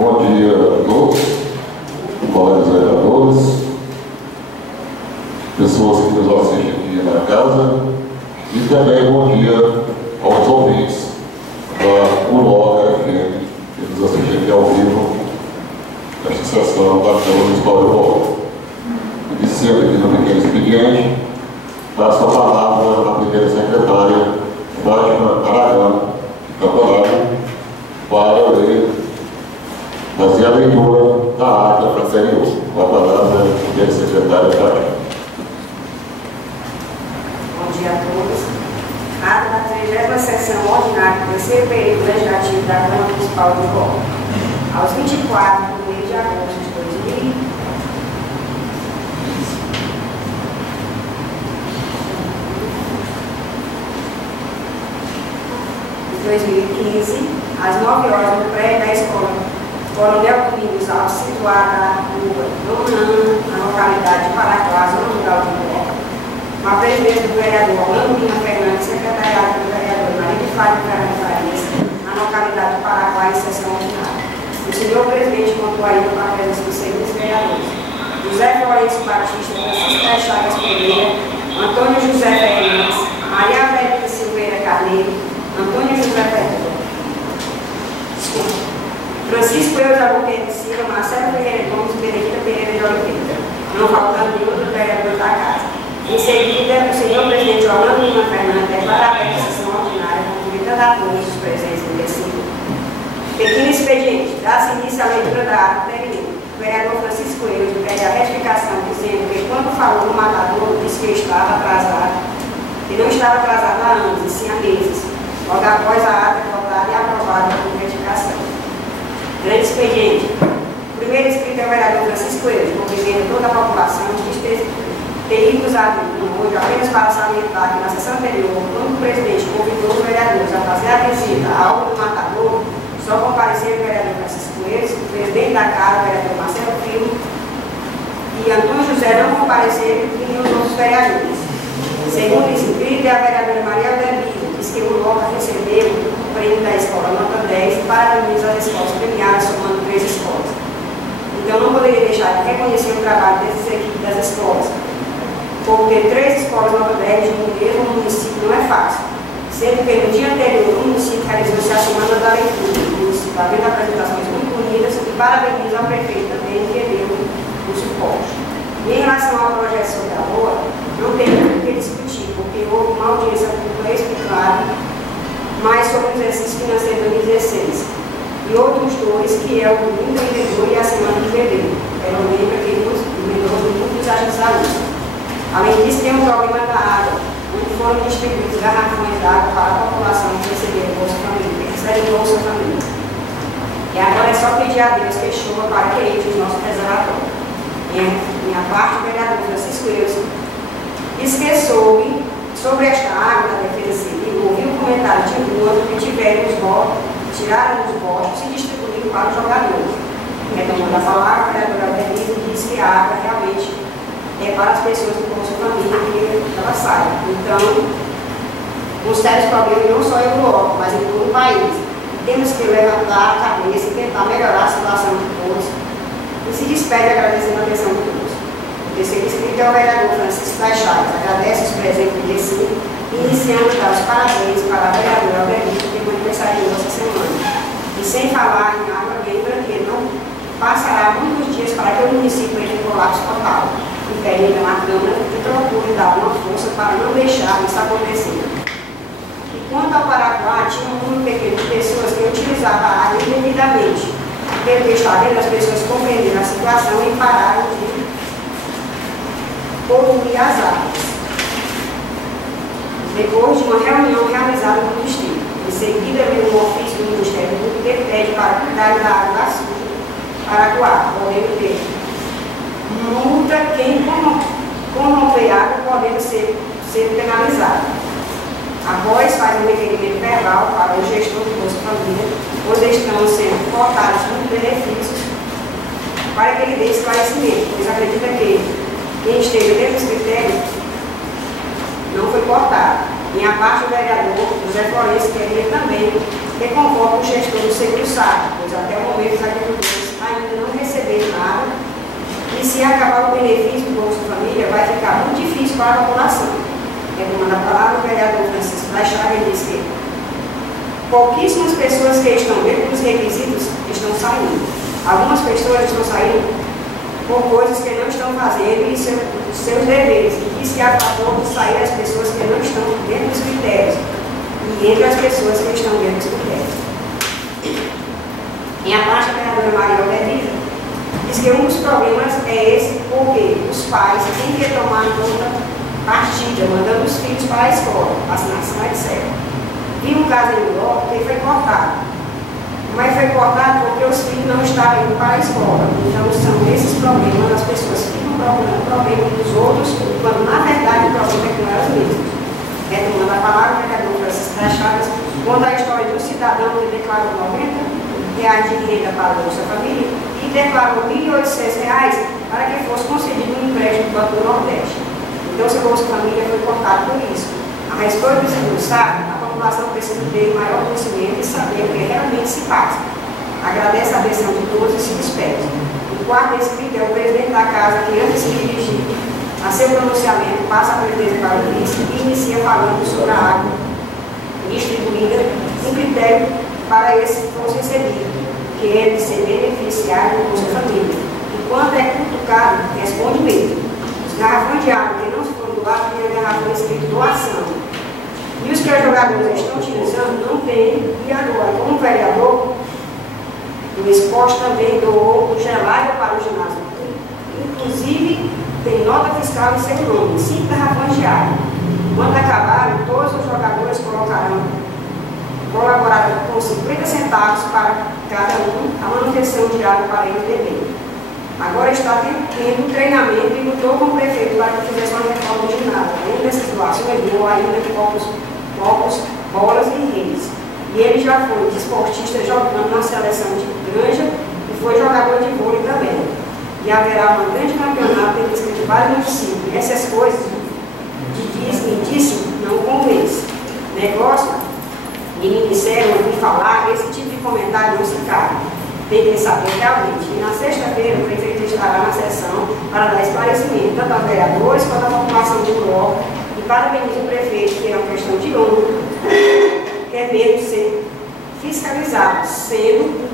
Bom dia a todos, colegas vereadores, pessoas que nos assistem aqui na casa, e também bom dia aos ouvintes da UNOCA FM, que nos assistem aqui ao vivo nesta sessão da Câmara Municipal de Volta. Iniciando aqui no pequeno expediente, passo a palavra à primeira secretária, Fátima Aragão Campanaro, para fazer a leitura da ata para a série 1. Com a palavra, a primeira secretária Fátima. Bom dia a todos. Ata da 30ª sessão ordinária do terceiro período legislativo da Câmara Municipal de Volta. Aos 24 do mês de agosto de 2015, às 9 horas, no prédio da escola Coronel Domingos Alves, situada na rua Dona na localidade de Paraguá, zona rural de Volta, com a presidência do vereador Orlando Lima Fernandes, secretariado do vereador Maria de Fábio Farias, na localidade de Paraguá, em sessão ordinária. O senhor presidente contou ainda com a presença dos seguintes vereadores: José Florencio Batista, Francisco Chagas Pereira, Antônio José Fernandes, Maria Verita Silveira Carneiro, Antônio José Fernandes, Francisco Eudes Albuquerque Silva, Marcelo Ferreira Gomes e Benedita Pereira de Oliveira, não faltando nenhum dos vereadores da casa. Em seguida, o senhor presidente Orlando Lima Fernandes declara aberta a sessão ordinária, convidando a todos os presentes no recinto. Pequeno expediente, dá-se início à leitura da ata anterior. O vereador Francisco Eudes pede a retificação, dizendo que quando falou no matador, disse que estava atrasado, e não estava atrasado há anos, e sim há meses. Logo após a ata votada e aprovada por retificação. Grande expediente. O primeiro escrito é o vereador Francisco Eudes, cumprimento toda a população, diz ter ido usado hoje apenas para salientar que na sessão anterior, quando o presidente convidou os vereadores a fazer a visita à obra do matador, só compareceram o vereador Francisco Eudes, o presidente da casa, o vereador Marcelo Filho, e Antônio José não compareceram e os outros vereadores. Segundo esse escrito, é a vereadora Maria Belmiro, diz que o LOCA recebeu o prêmio da escola nota 10 e parabeniza as escolas premiadas, somando 3 escolas. Então, não poderia deixar de reconhecer o trabalho dessas equipes das escolas, porque 3 escolas nota 10 de um mesmo município não é fácil, sendo que no dia anterior o município realizou-se a semana da leitura, o município havendo apresentações muito bonitas e parabeniza ao prefeito também que deu o suporte. E em relação ao projeto sobre a rua, não tem muito o que discutir, porque houve uma audiência pública explicada mais sobre o exercício financeiro de 2016. E outros dois, que é o do empreendedor e a semana de fevereiro. Ela lembra que nos empreendedores do mundo dos agentes da luz. Além disso, tem um problema da água, onde foram distribuídos garrafões de água para a população que recebeu Bolsa Família, que recebe Bolsa Família. E agora é só pedir a Deus que chova para que enche o nosso reservatório. Minha parte, o vereador Francisco Eudes diz que soube sobre esta água da Defesa Civil, ouviu um comentário de rua que tiveram os votos, tiraram os votos e distribuíram para os jogadores. Retomando a palavra, a vereadora Denise disse que a água realmente é para as pessoas que Bolsa Família que ela saia. Então, um sério problema não só em Uruguai, mas em todo o país. Temos que levantar a cabeça e tentar melhorar a situação de todos. E se despede agradecendo a atenção de todos. O terceiro escrito é o vereador Francisco Chagas. Agradece os presentes do recinto, iniciando a dar os parabéns para a vereadora Alberto, que foi aniversariou essa semana. E sem falar em água, lembra que não passará muitos dias para que o município entre em colapso total. E pede na Câmara que procure dar uma força para não deixar isso acontecer. E quanto ao Paraguai, tinha um número pequeno de pessoas que utilizavam a água indevidamente. Pelo que está vendo, as pessoas compreenderam a situação e pararam de poluir as águas. Depois de uma reunião realizada no distrito, em seguida veio um ofício do Ministério Público que pede para cuidar da água da suja Paraguai, podendo ter multa quem corromper água, podendo ser penalizado. Após faz um requerimento verbal para o gestor do Bolsa Família, pois estão sendo cortados muitos benefícios, para que ele dê esclarecimento, pois acredita que quem esteja dentro dos critérios não foi cortado. Minha parte, o vereador José Florencio queria também reconforta o gestor do seguro-saco, pois até o momento os agricultores ainda não receberam nada e se acabar o benefício do Bolsa Família vai ficar muito difícil para a população. Retomando a palavra, o vereador Francisco da Chaga diz que pouquíssimas pessoas que estão dentro dos requisitos estão saindo. Algumas pessoas estão saindo por coisas que não estão fazendo e seus deveres. E diz que é a favor de sair as pessoas que não estão dentro dos critérios e entre as pessoas que estão dentro dos critérios. Em a parte, a vereadora Maria Albertina diz que um dos problemas é esse, porque os pais têm que tomar conta partida, mandando os filhos para a escola, vacinação, etc. Vi um caso em Ló que foi cortado. Mas foi cortado porque os filhos não estavam indo para a escola. Então são esses problemas, as pessoas ficam procurando problema dos outros, quando na verdade o problema é com elas mesmas. Retomando a palavra, o vereador Francisco das Chagas conta a história de um cidadão que declarou R$90 de renda para a Bolsa Família e declarou R$1.800 para que fosse concedido um empréstimo do Banco do Nordeste. Então, seu Bolsa Família foi cortado por isso. A respeito do seguro-saco, a população precisa ter maior conhecimento e saber o que realmente se passa. Agradece a atenção de todos e se despede. O quarto escrito é o presidente da casa que, antes de se dirigir a seu pronunciamento, passa a presidência para o vice e inicia falando sobre a água distribuída, um critério para esse fosse recebido, que é de ser beneficiário do Bolsa Família. E quando é cutucado, responde mesmo. Os garrafões de água que não se foram doados têm a garrafa escrito doação. E os que os jogadores estão utilizando não tem. E agora, como vereador, o esporte também doou o gelário para o ginásio. Inclusive, tem nota fiscal em seu nome, 5 garrafões de água. Quando acabaram, todos os jogadores colaboraram com 50 centavos para cada um a manutenção de água para eles beberem. Agora está tendo treinamento e lutou com o prefeito para que fizesse uma reforma do ginásio. Além dessas doações, deu ainda copos, bolas e redes. E ele já foi desportista jogando na seleção de Granja e foi jogador de vôlei também. E haverá um grande campeonato entre vários municípios. E essas coisas de disse não convence. Negócio de me disseram, ouvi falar, esse tipo de comentário não se cabe. Tem que saber realmente. E na sexta-feira o prefeito estará na sessão para dar esclarecimento, tanto aos vereadores quanto à população do bloco. E parabenizo o prefeito, que é uma questão de honra, que é mesmo ser fiscalizado, sendo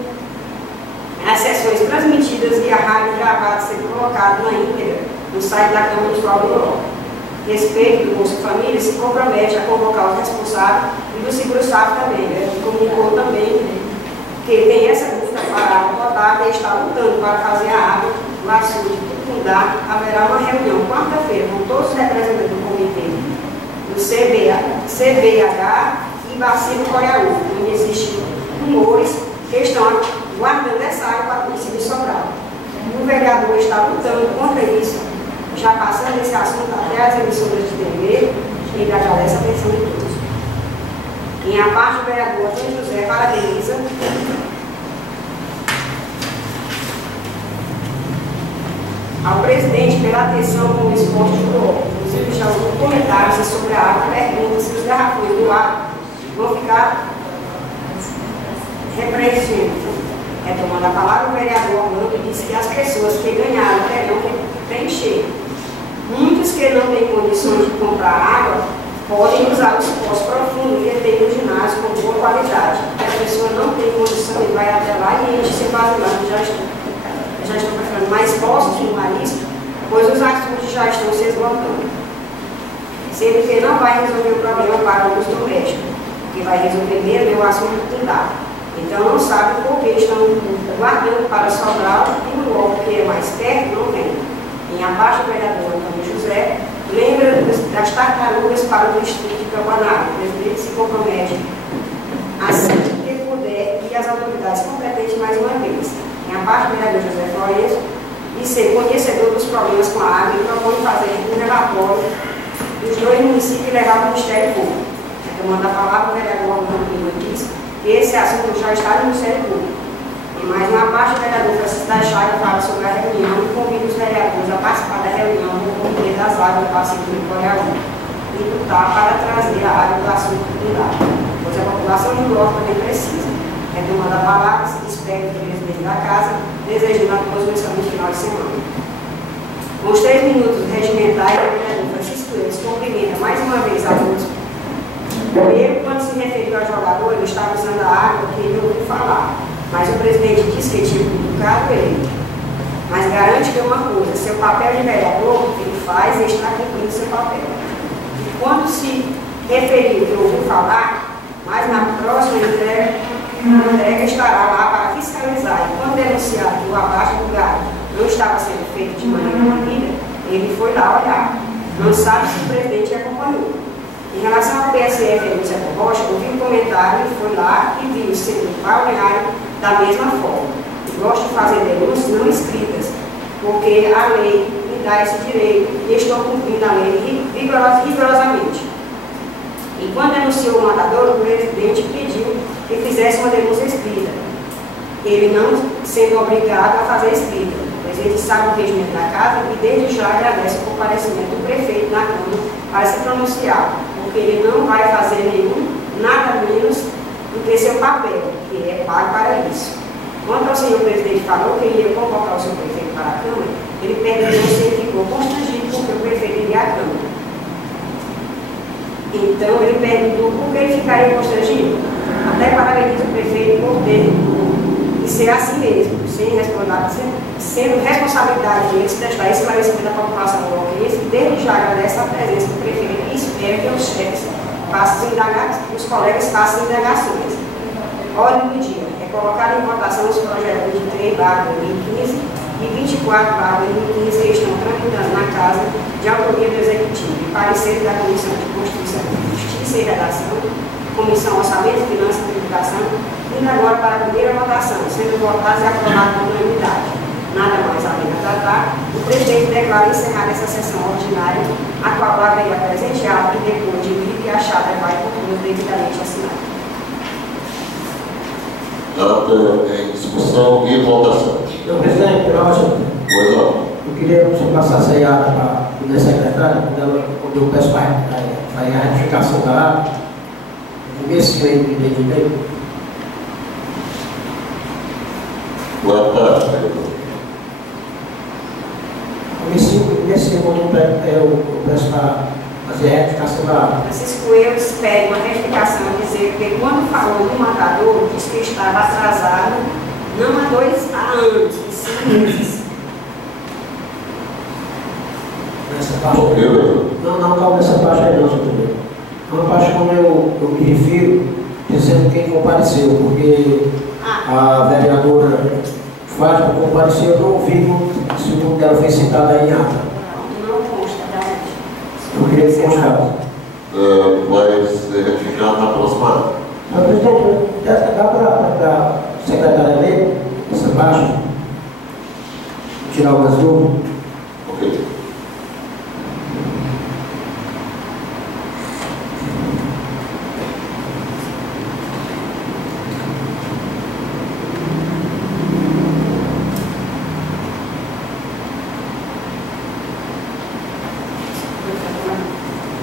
as sessões transmitidas e a rádio gravada sendo colocada na íntegra no site da Câmara Municipal do bloco. Respeito do Bolsa Família se compromete a convocar os responsáveis e do seguro-saco também. Ele comunicou também que tem essa dúvida para a água potável e está lutando para fazer a água do açude de Tucundá. Haverá uma reunião quarta-feira com todos os representantes do comitê do CBH e Bacino Coiaú, onde existem rumores que estão guardando essa água para o município de Sobral. O vereador está lutando contra isso, já passando esse assunto até as emissoras de TV, e ele agradece a atenção de todos. Em a parte, o vereador Antônio José parabeniza ao presidente pela atenção com o esporte do bloco. Inclusive, já houve comentários sobre a água, perguntas se os garrafões do ar vão ficar repreendendo. Retomando a palavra, o vereador Orlando disse que as pessoas que ganharam terão que preencher. Muitos que não têm condições de comprar água podem usar os poços profundos que tem no ginásio com boa qualidade. A pessoa não tem condição e vai até lá e enche sem vasilhame. Já estão preparando mais poços no marisco, pois os açudes já estão se esgotando. Sendo que não vai resolver o problema para o uso doméstico, que vai resolver mesmo é o assunto que dá. Então não sabe por que estão guardando para Sobral e no bloco que é mais perto não vem. Em abaixo do vereador Antônio José, lembra das tartarugas para o distrito de Campanário. O presidente se compromete assim que puder e as autoridades competentes mais uma vez. Em abaixo do vereador José Florencio, e ser conhecedor dos problemas com a água e propõe fazer um relatório dos dois municípios e levar para o Ministério Público. Tomando a palavra, o vereador Antônio Lima diz que esse assunto já está no Ministério Público. E mais uma parte, o vereador Francisco da Chaga fala sobre a reunião e convida os vereadores a participar da reunião do Comitê das Águas do Pacífico do Coreaú e lutar para trazer a água do assunto do lado. pois a população de Urópolis também precisa. Retomando a palavra, se despede do presidente da casa, desejando a todos um excelente final de semana. Com os 3 minutos regimentais, o vereador Francisco Eves cumprimenta mais uma vez a todos. Ele, quando se referiu ao jogador, ele estava usando a água que ele ouviu falar, mas o presidente disse que tinha cutucado ele. Mas garante que uma coisa, seu papel de vereador, ele faz e está cumprindo seu papel. E quando se referiu que ouviu falar, mas na próxima entrega estará lá para fiscalizar. E quando denunciar que o abaixo do gado não estava sendo feito de maneira devida, ele foi lá olhar. Não sabe se o presidente acompanhou. Em relação ao PSF de Santa Rocha, ouvi um comentário e foi lá e viu sendo balneário da mesma forma. E gosto de fazer denúncias não escritas, porque a lei me dá esse direito e estou cumprindo a lei rigorosamente. E quando denunciou o matador, o presidente pediu que fizesse uma denúncia escrita, ele não sendo obrigado a fazer escrita, pois ele sabe o regimento da casa e desde já agradece o comparecimento do prefeito na Câmara para se pronunciar, porque ele não vai fazer nada menos do que seu papel, que é pago para isso. Quando o senhor presidente falou que ia convocar o seu prefeito para a Câmara, ele perguntou se ele ficou constrangido porque o prefeito iria à Câmara. Então ele perguntou por que ele ficaria constrangido, até parabeniza o prefeito por ter e ser assim mesmo, sendo responsabilidade dele se prestar esclarecimento da população bloquense e desde já agradece a presença do prefeito e espera que os chefes os colegas façam indagações. Ordem do dia. É colocado em votação os projetos de 3/2015 e 24/2015 que estão tramitando na Casa de autoria do Executivo e pareceres da Comissão de Constituição, Justiça e Redação, Comissão Orçamento, Finanças e Tributação, indo agora para a primeira votação, sendo votados e aprovados por unanimidade. Nada mais a pena tratar, o presidente declara encerrada essa sessão ordinária, a qual haverá presenteado e depois de livre e achada vai por todos devidamente assinado. Data em discussão e votação. Senhor presidente, Pois não. eu queria que você passasse aí para o secretário, quando eu peço para a retificação da área, nesse meio de meio. Boa tarde, vereador. Nesse segundo eu peço para fazer a retificação da área. Francisco Eves pede uma retificação, dizer que quando falou do matador, disse que estava atrasado, não há 2 anos, e 5 meses. Nessa parte. Ok, vereador. Não, calma nessa parte aí não, senhor presidente. Uma parte como eu me refiro, dizendo quem compareceu, porque a vereadora Fátima compareceu, eu não ouvi se o nome dela foi citado aí em ata. Não consta, tá? Eu queria que constasse. Vai ser retificado na próxima área. Mas, presidente, dá para a secretária ler essa parte? Tirar algumas dúvidas? Ok.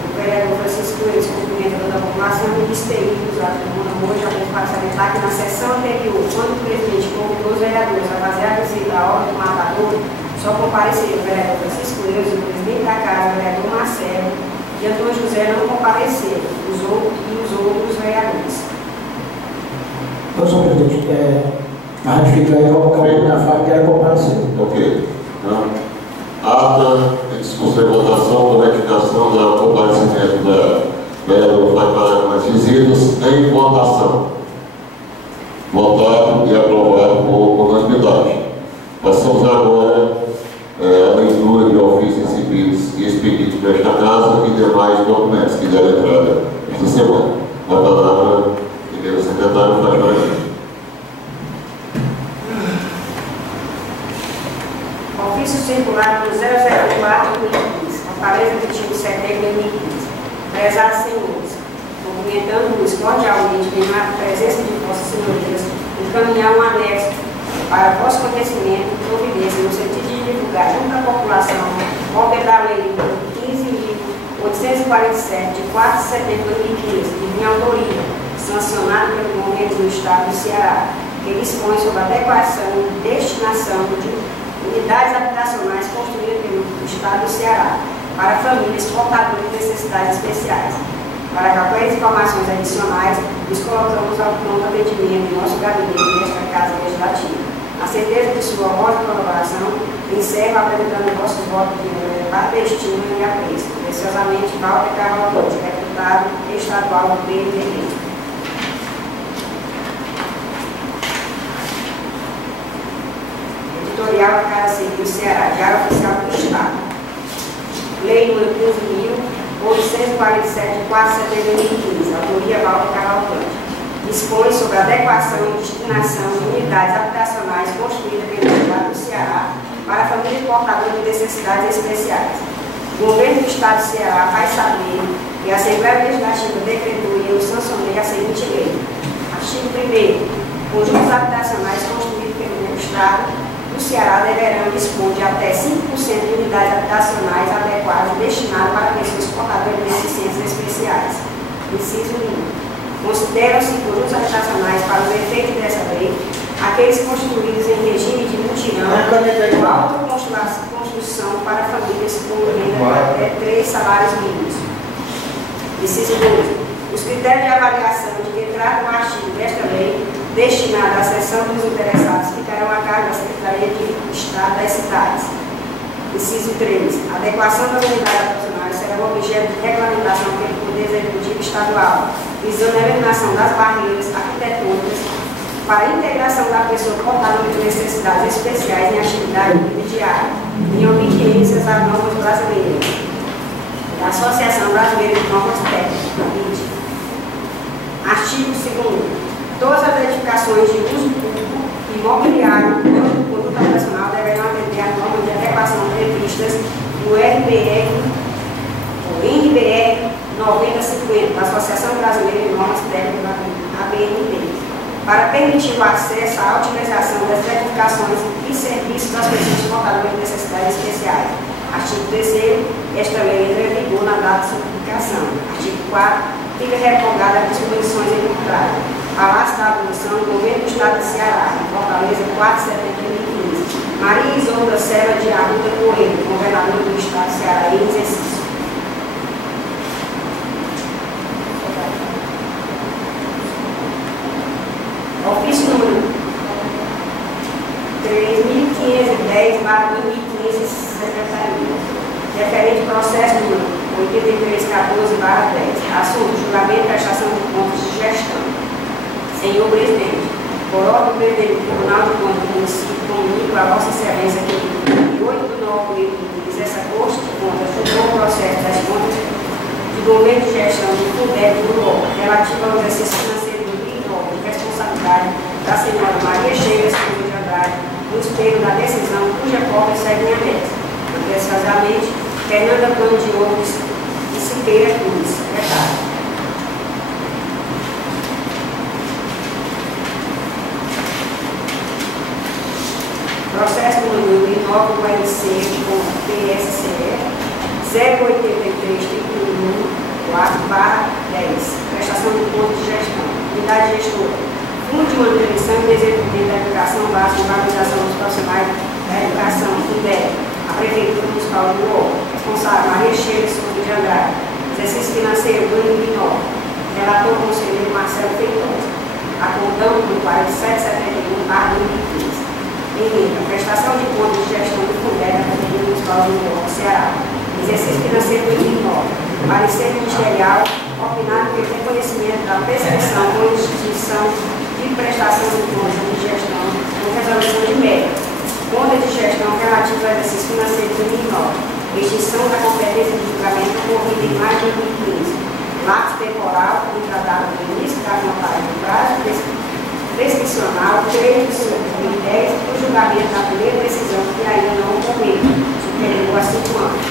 O vereador Francisco Eves, cumprimentando a população, disse ter ido usar a tribuna hoje, apenas para salientar que na sessão anterior, quando o presidente convidou os vereadores a fazer a visita à obra do matador, só compareceram o vereador Francisco Eves, o presidente da casa, o vereador Marcelo, e Antônio José não compareceram, os outros vereadores. Então, senhor presidente, a ratificar e colocar o nome da Fátima que ela compareceu. Ok. Ata em discussão e votação da retificação do comparecimento da vereadora Fátima nas visitas em votação. Votado e aprovado por unanimidade. Passamos agora a leitura de ofícios recebidos e expedidos desta casa e demais documentos que deram entrada esta semana. A palavra, primeiro secretário, Fátima. Ofício circular no 004/2015, aparelho 21 de setembro de 2015. Prezados senhores, cumprimentando-os cordialmente na presença de vossas senhorias, encaminhar um anexo para vosso conhecimento e providência no sentido de divulgar junto à população cópia da lei 15.847, de 4 de setembro de 2015, de minha autoria, sancionado pelo governo do Estado do Ceará, que dispõe sobre a adequação e destinação de unidades habitacionais construídas pelo Estado do Ceará para famílias portadoras de necessidades especiais. Para quaisquer informações adicionais, nos colocamos ao pronto atendimento em nosso gabinete nesta Casa Legislativa. Na certeza de sua vossa colaboração, encerro apresentando vossos votos de elevada estima e apreço. Preciosamente, Walter Cavalcante, deputado estadual do PMDB. Editorial da Casa Civil Ceará, Diário Oficial do Estado. Lei número 15.847, de 4 de setembro de 2015, autoria Walter Cavalcante. Dispõe sobre a adequação e destinação de unidades habitacionais construídas pelo Estado do Ceará para famílias portadoras de necessidades especiais. O governo do Estado do Ceará faz saber que a Assembleia Legislativa decretou e eu sancionei a seguinte lei. Artigo 1º. Conjuntos habitacionais construídos pelo Estado do Ceará deverão dispor de até 5% de unidades habitacionais adequadas destinadas para pessoas portadoras de deficiências especiais. Inciso 1. Consideram-se conjuntos habitacionais para o efeito dessa lei aqueles construídos em regime de mutirão ou autoconstrução para famílias com renda de até 3 salários mínimos. Inciso 2. Os critérios de avaliação de que trata o artigo desta lei destinado à seção dos interessados ficarão a cargo da Secretaria de Estado das cidades. Inciso 3. A adequação das unidades habitacionais será objeto de regulamentação pelo Poder Executivo Estadual, visando a eliminação das barreiras arquitetônicas para a integração da pessoa portadora de necessidades especiais em atividade diária, em obediência às normas brasileiras, da Associação Brasileira de Normas Técnicas. Artigo 2º. Todas as edificações de uso público e imobiliário do produto habitacional deverão atender às normas de adequação previstas no NBR 9050, da Associação Brasileira de Normas Técnicas, ABNT, para permitir o acesso à utilização das edificações e serviços das pessoas portadoras de necessidades especiais. Artigo 3º. Esta lei entra em vigor na data de sua publicação. Artigo 4º. Fica revogada as disposições em contrário. Palácio da Abolição do Governo do Estado de Ceará, em Fortaleza, 4 de setembro de 2015. Maria Isolda Serra de Arruda Coelho, governadora do Estado de Ceará, em exercício. Ofício número 3.510/2015, Secretaria. Referente ao processo número 8314/10. Assunto: julgamento e prestação de contas de gestão. Senhor Presidente, por ordem do presidente do Tribunal de Contas do município, comunico a Vossa Excelência que, em 8 de novembro de 2015, essa Corte de Contas julgou o processo das contas de governo de gestão do FUNDEB do LOA, relativo ao exercício financeiro de 2009, de responsabilidade da senhora Maria Sheila Souza de Andrade, no espelho da decisão cuja cópia segue em anexo. Precisamente, Fernanda Antônio de Ouros e Siqueira Cruz, secretário. Processo número 946 com PSCE 083-31-4/10. Prestação de contas de gestão. Unidade gestora. Fundo de manutenção e desenvolvimento da educação básica e valorização dos profissionais da educação, FUNDEB. A Prefeitura Municipal de Uó. Responsável Maria Sheila Souza de Andrade. Exercício financeiro 2009. Relator conselheiro Marcelo Feitosa. Acordão do 4771/2015. Emenda, prestação de contas de gestão do FUNDEB da Prefeitura Municipal de Uó, Ceará. Exercício financeiro 2009. Parecer ministerial, opinado pelo reconhecimento da prescrição ou extinção de prestação de contas de gestão com resolução de mérito. Contas de gestão relativa ao exercício financeiro 2009. Extinção da competência de julgamento ocorrida em maio de 2015. Lapso temporal, contratado no início da contagem do prazo prescricional, 3 de 2010, o julgamento da primeira decisão que ainda não ocorreu, superior a 5 anos.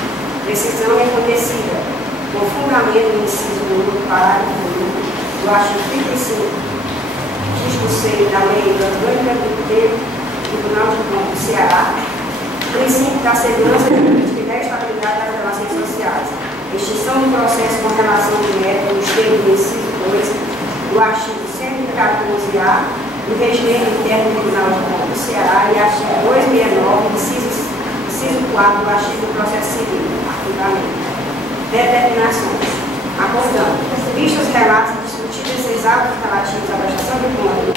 Decisão reconhecida com fundamento no inciso do parágrafo 1 do artigo 35, disco 6 da Lei Orgânica do Tribunal de Contas do Ceará, princípio da segurança jurídica e da estabilidade das relações sociais. Extinção do processo com relação direta no termos do inciso 2 do artigo 114-A do Regimento Interno do Tribunal de Contas do Ceará e artigo 269, inciso 4 do artigo do Processo Civil, arquivamento. Determinações. Acordando. Vistos os relatos discutidos esses autos relativos à prestação de contas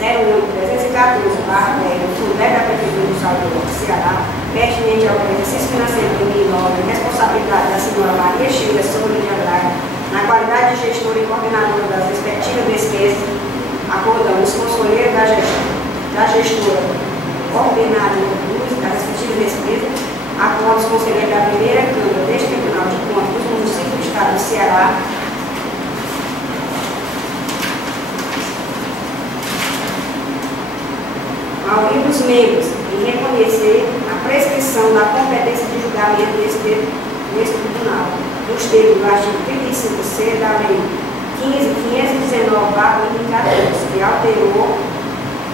01314/10 do Fundeb da Prefeitura do Estado do Ceará, pertinente ao exercício financeiro de 2009, responsabilidade da senhora Maria Sheila Souza de Andrade, na qualidade de gestora e coordenadora das respectivas despesas, acordando os conselheiros da gestora coordenadora das respectivas despesas, acorda os conselheiros da primeira Câmara deste Tribunal de Contas dos municípios do Estado do Ceará, ao ouvir os membros e reconhecer a prescrição da competência de julgamento deste tribunal, nos termos do artigo 35C da Lei 15.519/2014, que alterou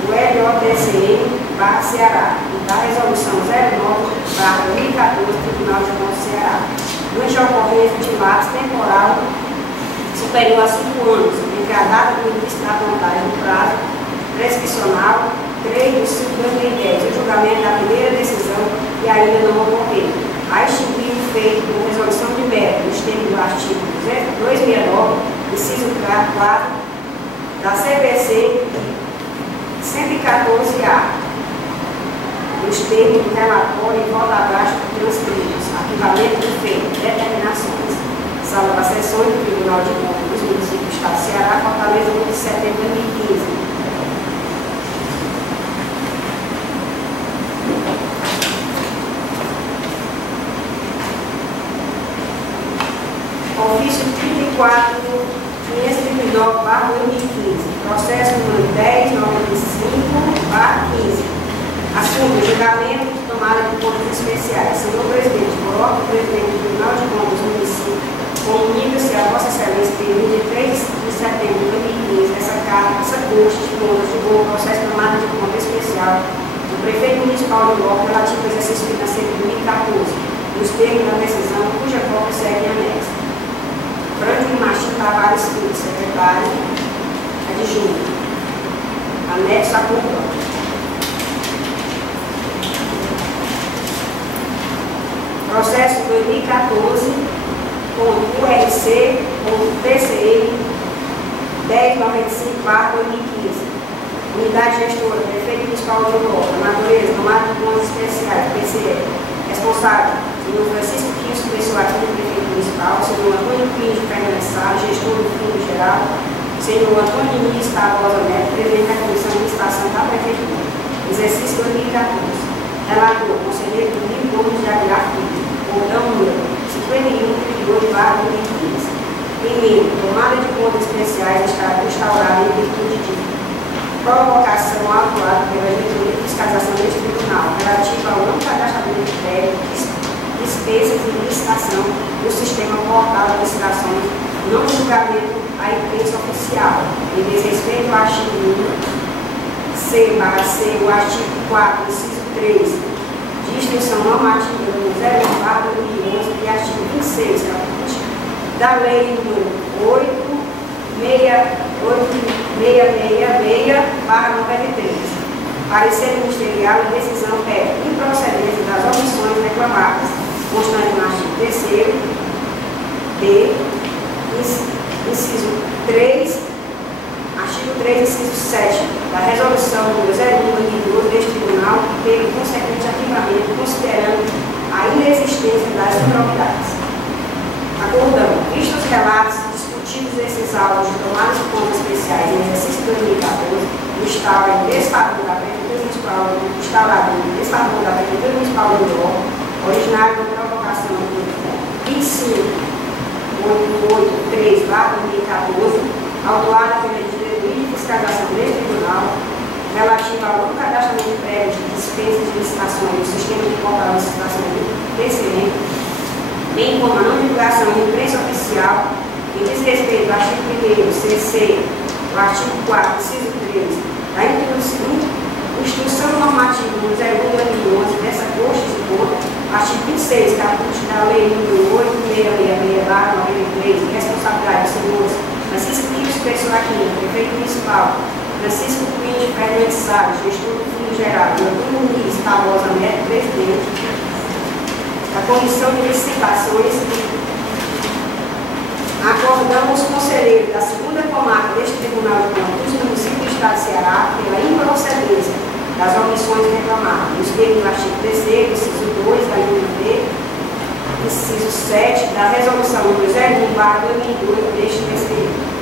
o LOTCM/Ceará, e da Resolução 09/2014 do Tribunal de Contas do Ceará, durante a ocorrência de lapso temporal superior a 5 anos, entre a data do início da contagem do prazo prescricional 3/5/2010, o julgamento da primeira decisão e ainda não ocorreu, a extinguir o feito por resolução de mérito, nos termos do artigo 269, inciso 4 da CPC 114-A, nos termos do relatório em volta abaixo transcritos, arquivamento do feito, determinações. Sala das Sessões do Tribunal de Contas dos Municípios do Estado do Ceará, Fortaleza, 1 de setembro de 2015. Ofício 34.539/2015, processo número 1095/15. Assunto: julgamento de tomada de contas especiais. Senhor Presidente, coloco o presidente do Tribunal de Contas do município, comunica-se a Vossa Excelência que no dia 3 de setembro de 2015, essa Corte de Contas julgou o processo de tomada de conta especial do prefeito municipal de Lourdes relativo ao exercício financeiro de 2014, nos termos da decisão cuja cópia segue em anexo. Franklin Martins Tavares Filho, secretário adjunto. Anexo a concordância. Processo 2014.URC.PCM 1095/2015. Unidade gestora, Prefeito Municipal de Lourdes, Natureza, tomada de contas especiais, PCE. Responsável: senhor Francisco Quinto, pessoal aqui do Prefeito Municipal, senhor Antônio Pinto Fernandes Sá, gestor do Fundo Geral, senhor Antônio Diniz Tabosa Neto, presidente da Comissão de Licitação da Prefeitura. Exercício 2014. Relator: conselheiro Domingos Gomes de Aguiar Filho. Bordão número 5138/2015. Primeiro, tomada de contas especiais está instaurada em virtude de provocação autuada pela diretoria de fiscalização deste tribunal, relativa ao não cadastramento de crédito, despesas de licitação do sistema portal de licitações, não julgamento à imprensa oficial, em desrespeito ao artigo 1, C/C, o artigo 4, inciso 3, de instrução normativa número 01/2011 e artigo 26, caput da Lei número 8666/93. Parecer ministerial e decisão pede improcedência das omissões reclamadas, constante no artigo 3º, D, inciso 3, artigo 3, inciso 7, da resolução número 01/2012 deste tribunal, pelo consequente arquivamento, considerando a inexistência das improbidades. Acordando, vistos os relatos discutidos esses autos de tomadas de contas especiais em exercício de 2014, instaura em desfavor da Prefeitura Municipal de Lourdes, originário da provocação número 25883/2014, autuada pela diretoria de fiscalização deste tribunal, relativa ao não cadastramento prévio de despesas de licitações do sistema de portal de licitação do PCM, bem como a não divulgação de imprensa oficial, em desrespeito ao artigo 1º, CC, o artigo 4, inciso 3, da Instrução Normativa número 01/2011 dessa Corte de Contas, artigo 26, caput da Lei número 8666/93, responsabilidade dos senhores Francisco Quinto comissário, gestor do Fundo Geral, Antônio Luiz Tabosa Neto, presidente da Comissão de Licitações, acordamos os conselheiros da segunda comarca deste Tribunal de Contas do município do Estado de Ceará pela improcedência das omissões reclamadas, nos termos do artigo 3º, inciso 2 da linha B, inciso 7 da resolução número 01/2002 deste TCE.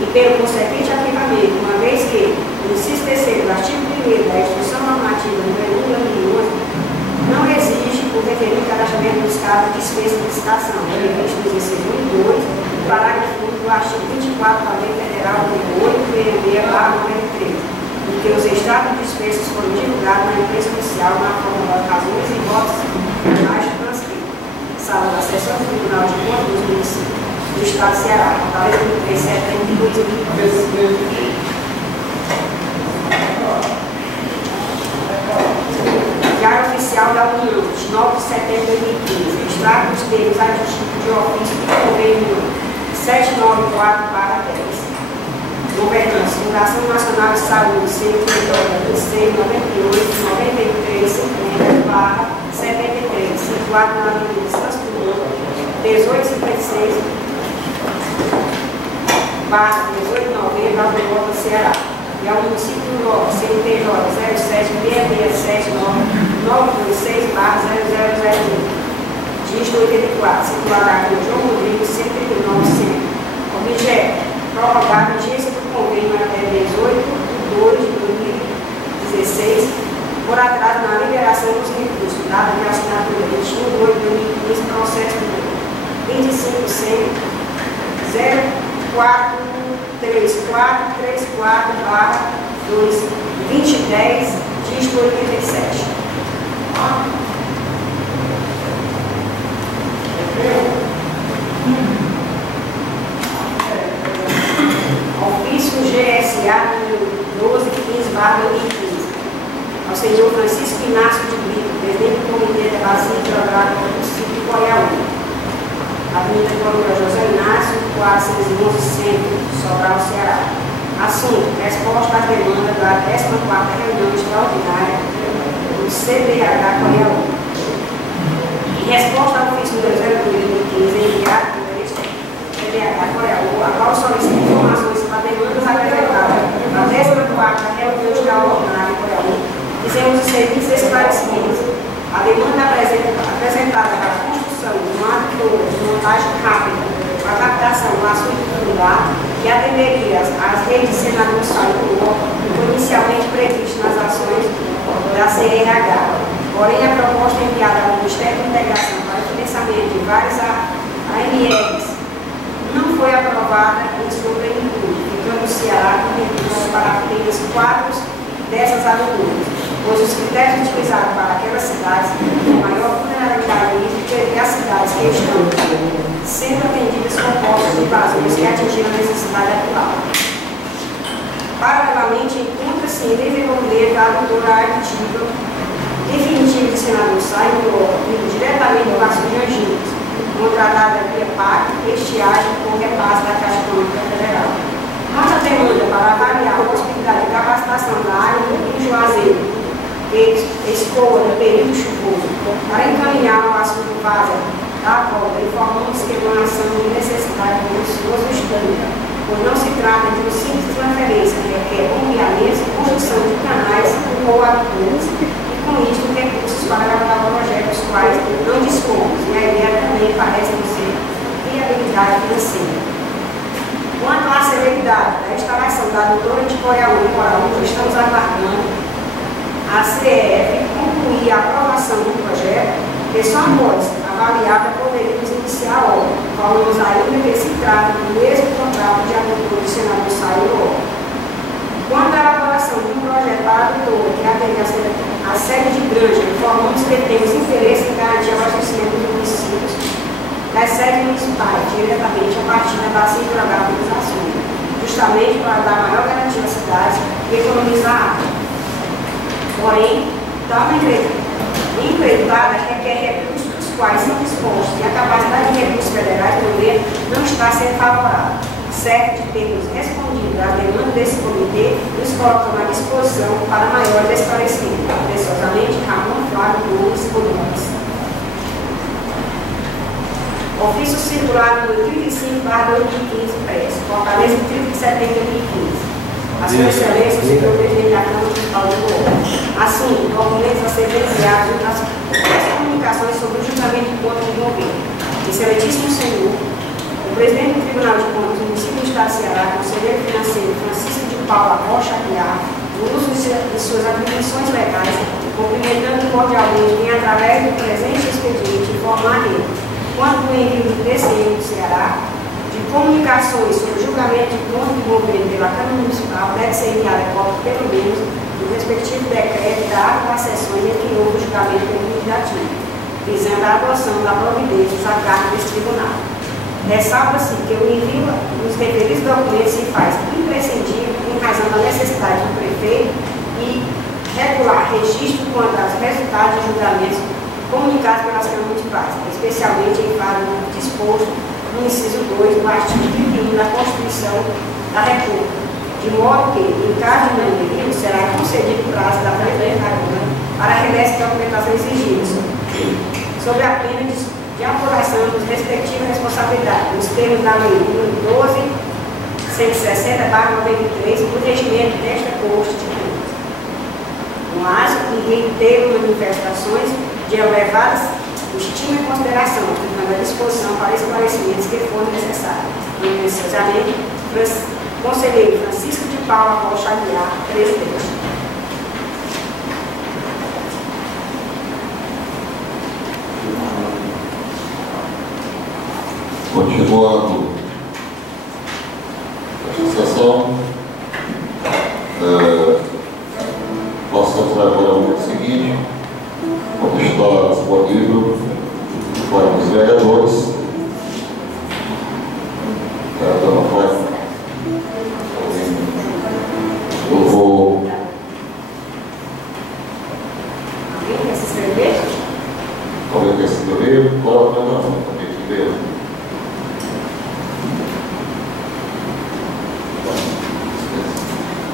E pelo consequente arquivamento, uma vez que o inciso 3º do artigo 1º da Instrução Normativa número 1/2011 não exige o referido cadastramento dos casos de dispensa de licitação, previsto nos incisos 1 e 2, do parágrafo 1 do artigo 24 da Lei Federal número 8/93, em que os estados de dispensas foram divulgados na imprensa oficial na forma das razões e votos abaixo transcritos. Sala da Sessão do Tribunal de Contas dos Municípios do Estado de Ceará, talvez 3 de setembro de 2015. Diário Oficial da União, de 9 de setembro de 2015. Extrato dos termos adjuntos de ofício do convênio 794/10. Governança, Fundação Nacional de Saúde, CNPJ 2693-9350/73, situado na Avenida Santos Dumont, 1856/18 de novembro, Aldeota, Ceará. E ao município do Norte, CNPJ 07-666-926/0001, dígito 84, situado na Rua João Rodrigues, 139 Centro. Objeto: prorrogar a vigência do convênio até 18/2/2016, por atraso na liberação dos recursos, dada de assinatura 21/8/2015, processo número 25.043.434/2010, dígito 87. Ofício GSA número 1215/2015. Ao senhor Francisco Inácio de Brito, presidente do Comitê da Bacia Hidrográfica do município de Goiás. Avenida Coronel José Inácio, 411 Centro, Sobral, Ceará. Assunto: resposta à demanda da 14ª reunião extraordinária do CBH Goiás. Em resposta ao ofício número 0/2015, enviado pelo CBH Goiás, a qual solicita informações para demandas apresentadas na 14ª reunião extraordinária de Goiás, fizemos os seguintes esclarecimentos. A demanda apresentada para a construção de uma adutora de montagem rápida para a captação do açude tubular que atenderia às redes de Senador Saúde, foi inicialmente previsto nas ações da CRH. Porém, a proposta enviada ao Ministério de Integração para o financiamento de várias AMRs não foi aprovada em sua plenitude, ficando o Ceará com recursos para apenas 4 dessas adutoras, pois os critérios utilizados para aquelas cidades com maior vulnerabilidade hídrica e as cidades que estão sendo atendidas com postos de invasões que atingiram a necessidade atual. Paralelamente, encontra-se em desenvolvimento a adutora aditiva definitiva de Senador Saio, vindo diretamente do Açude de Angicos, contratada via PAC, estiagem com repasse da Caixa Econômica Federal. Nossa demanda para avaliar a possibilidade de capacitação da área do Rio Juazeiro, que escoa no período chuvoso, para encaminhar o assunto base da volta, informamos que é uma ação de necessidade de minucioso estudo, pois não se trata de um simples transferência, que requer bombeamentos e construção de canais ou adutoras, e com isto recursos para elaborar projetos quais não dispomos, e a ideia também parece ser viabilidade financeira. Quanto à celeridade da instalação da adutora de Coreaú em Coraú, estamos aguardando a CEF concluir a aprovação do projeto, que só após avaliada poderíamos iniciar a obra. Falamos ainda que se trata do mesmo contrato de adutora do Senador Saio. Quanto à elaboração de um projeto para a adutora que atende a sede de Granja, informamos que temos interesse em garantir o abastecimento dos municípios das sedes municipais, diretamente a partir da bacia hidrográfica dos açudes, justamente para dar maior garantia às cidades e economizar água. Porém, tal empreitada requer recursos dos quais são dispostos e a capacidade de recursos federais do governo não está sendo favorável. certo de termos respondido à demanda desse comitê, nos colocamos à disposição para maior esclarecimento. Atenciosamente, Ramon Flávio Gomes Rodrigues. Ofício circular número 35/2015, impresso, Fortaleza, 30 de setembro de 2015. A sua excelência, o senhor presidente da Câmara Municipal de Goiás. Assunto: documentos a serem enviados nas comunicações sobre o julgamento de contas de governo. Excelentíssimo senhor, o presidente do Tribunal de Contas do município do Estado de Ceará, conselheiro financeiro Francisco de Paula Rocha Aguiar, no uso de suas atribuições legais, cumprimentando cordialmente, vem através do presente expediente informar ele, quanto do envio do TCM do Ceará, de comunicações sobre o julgamento de contas de governo pela Câmara Municipal, deve ser enviada cópia, pelo menos, do respectivo decreto da ata das sessões em que houve o julgamento pelo legislativo, visando a adoção da providências a cargo desse tribunal. Ressalva-se que o envio dos referidos documentos se faz imprescindível em razão da necessidade do prefeito e regular registro quanto aos resultados de julgamentos comunicados pelas câmaras municipais, especialmente em face do disposto no inciso 2 do artigo 31 da Constituição da República, de modo que, em caso de não envio, será concedido o prazo da presidente da Câmara para a remessa de documentação exigida, sob a pena de apuração dos respectivas responsabilidades, nos termos da Lei nº 12.160/93, do regimento desta Corte de Contas. No ato, reitero manifestações de elevadas estima e consideração, ficando à disposição para esclarecimentos que forem necessários. Precisamente, conselheiro Francisco de Paula Rocha Aguiar, presidente. Continuando a sessão, nós estamos agora no seguinte, quando está disponível para os vereadores, eu vou... Alguém quer se inscrever? Alguém quer se inscrever? Coloca na frente também, que veio.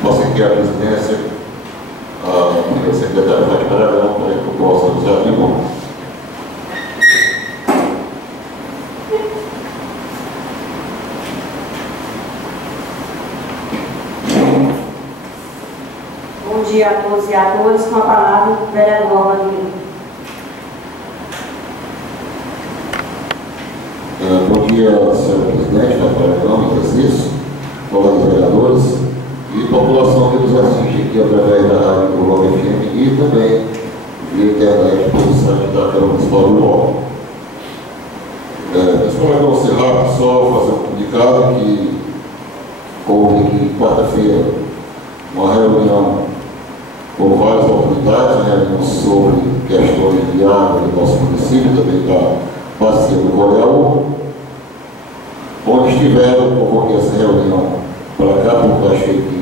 Posso aqui a presidência, a secretária vai parar para que eu possa usar a tribuna. Bom dia a todos e a todas, com a palavra o vereador Rodrigo. Bom dia, senhor presidente da Câmara, exercício, colegas vereadores e população que nos assiste aqui através da rádio do Globo FM e também via internet pelo site da Câmara Municipal do Globo. Nesse momento vou ser rápido, só fazer um comunicado que houve aqui quarta-feira uma reunião com várias autoridades, né, sobre questões de água do nosso município, também da bacia do Coreal, onde estiveram, convoquei essa reunião para cá, porque achei que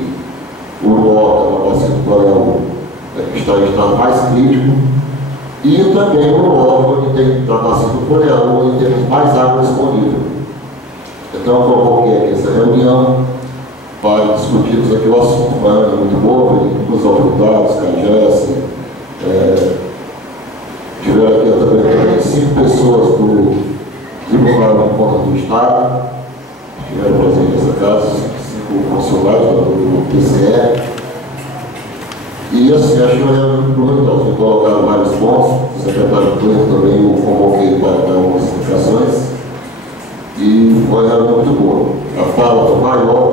o Uruoca, na bacia do Coreal, está em estado mais crítico, e também o Uruoca, onde tem da bacia do Coreal, onde temos mais água disponível. Então, convoquei aqui essa reunião para discutirmos aqui o assunto. Uma reunião muito boa, com os autoridades, Cajesse, tiveram aqui também 5 pessoas do Tribunal de Contas do Estado, estiveram presentes nessa casa, 5 funcionários do TCE. E assim, acho que eu fui colocado vários pontos, o secretário do Pleno também o convoquei para dar algumas explicações, e foi uma reunião muito boa. A fala foi maior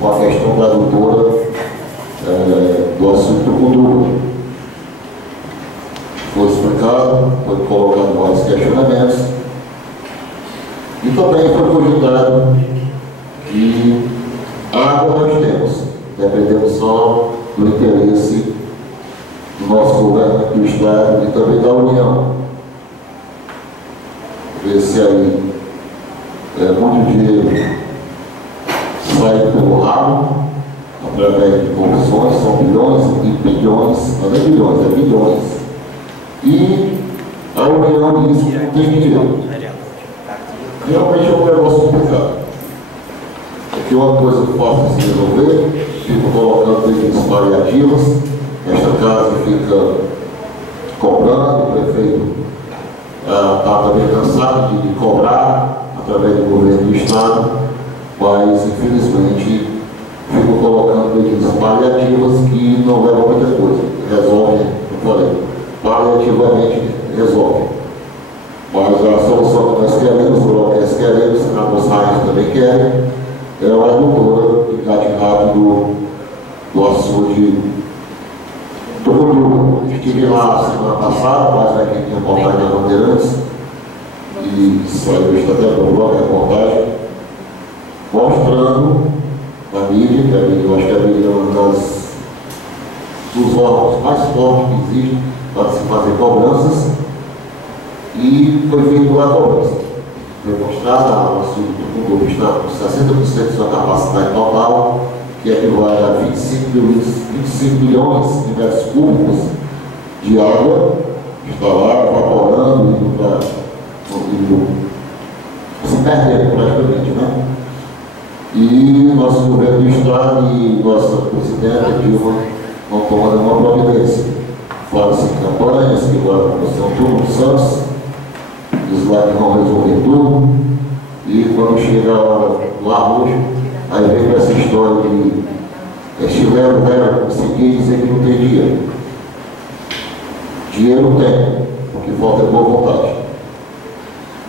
com a questão da doutora do assunto do futuro. Foi explicado, foi colocado vários questionamentos e também foi cogitado que a água nós temos, dependendo só do interesse do nosso governo, do Estado e também da União. Ver se aí muito dinheiro sai pelo rabo, através de corrupções, são bilhões e bilhões, não é bilhões, é bilhões. E a União diz que não tem dinheiro. Realmente é um negócio complicado. que uma coisa possa se resolver, fico colocando medidas paliativas. Esta casa fica cobrando, o prefeito está também cansado de cobrar através do governo do Estado, mas infelizmente fico colocando medidas paliativas que não levam a muita coisa. Resolve, eu falei, paliativamente resolve. Mas a solução que nós queremos, o Lopes queremos, o senador Salles também quer, é uma doutora engatilhada do açude do Muruba. Estive lá semana passada, mas aqui tem reportagem da Bandeirantes, e saiu está até pelo a reportagem, mostrando na mídia, que eu acho que a mídia é uma dos órgãos mais fortes que existe para se fazer cobranças, e foi feita uma cobrança. Foi mostrada o açude do Muruba está com 60% de sua capacidade total, que equivale a 25 milhões de metros cúbicos de água, está lá evaporando, se perdendo praticamente, né? E nosso governo do Estado e nossa presidenta Dilma não tomam nenhuma providência. Fala-se em campanhas, que agora são tudo Santos, diz lá que vão resolver tudo, e quando chega a hora do arroz, aí vem com essa história de estiver conseguir dizer que não tem dinheiro. Dinheiro tem, o que falta é boa vontade.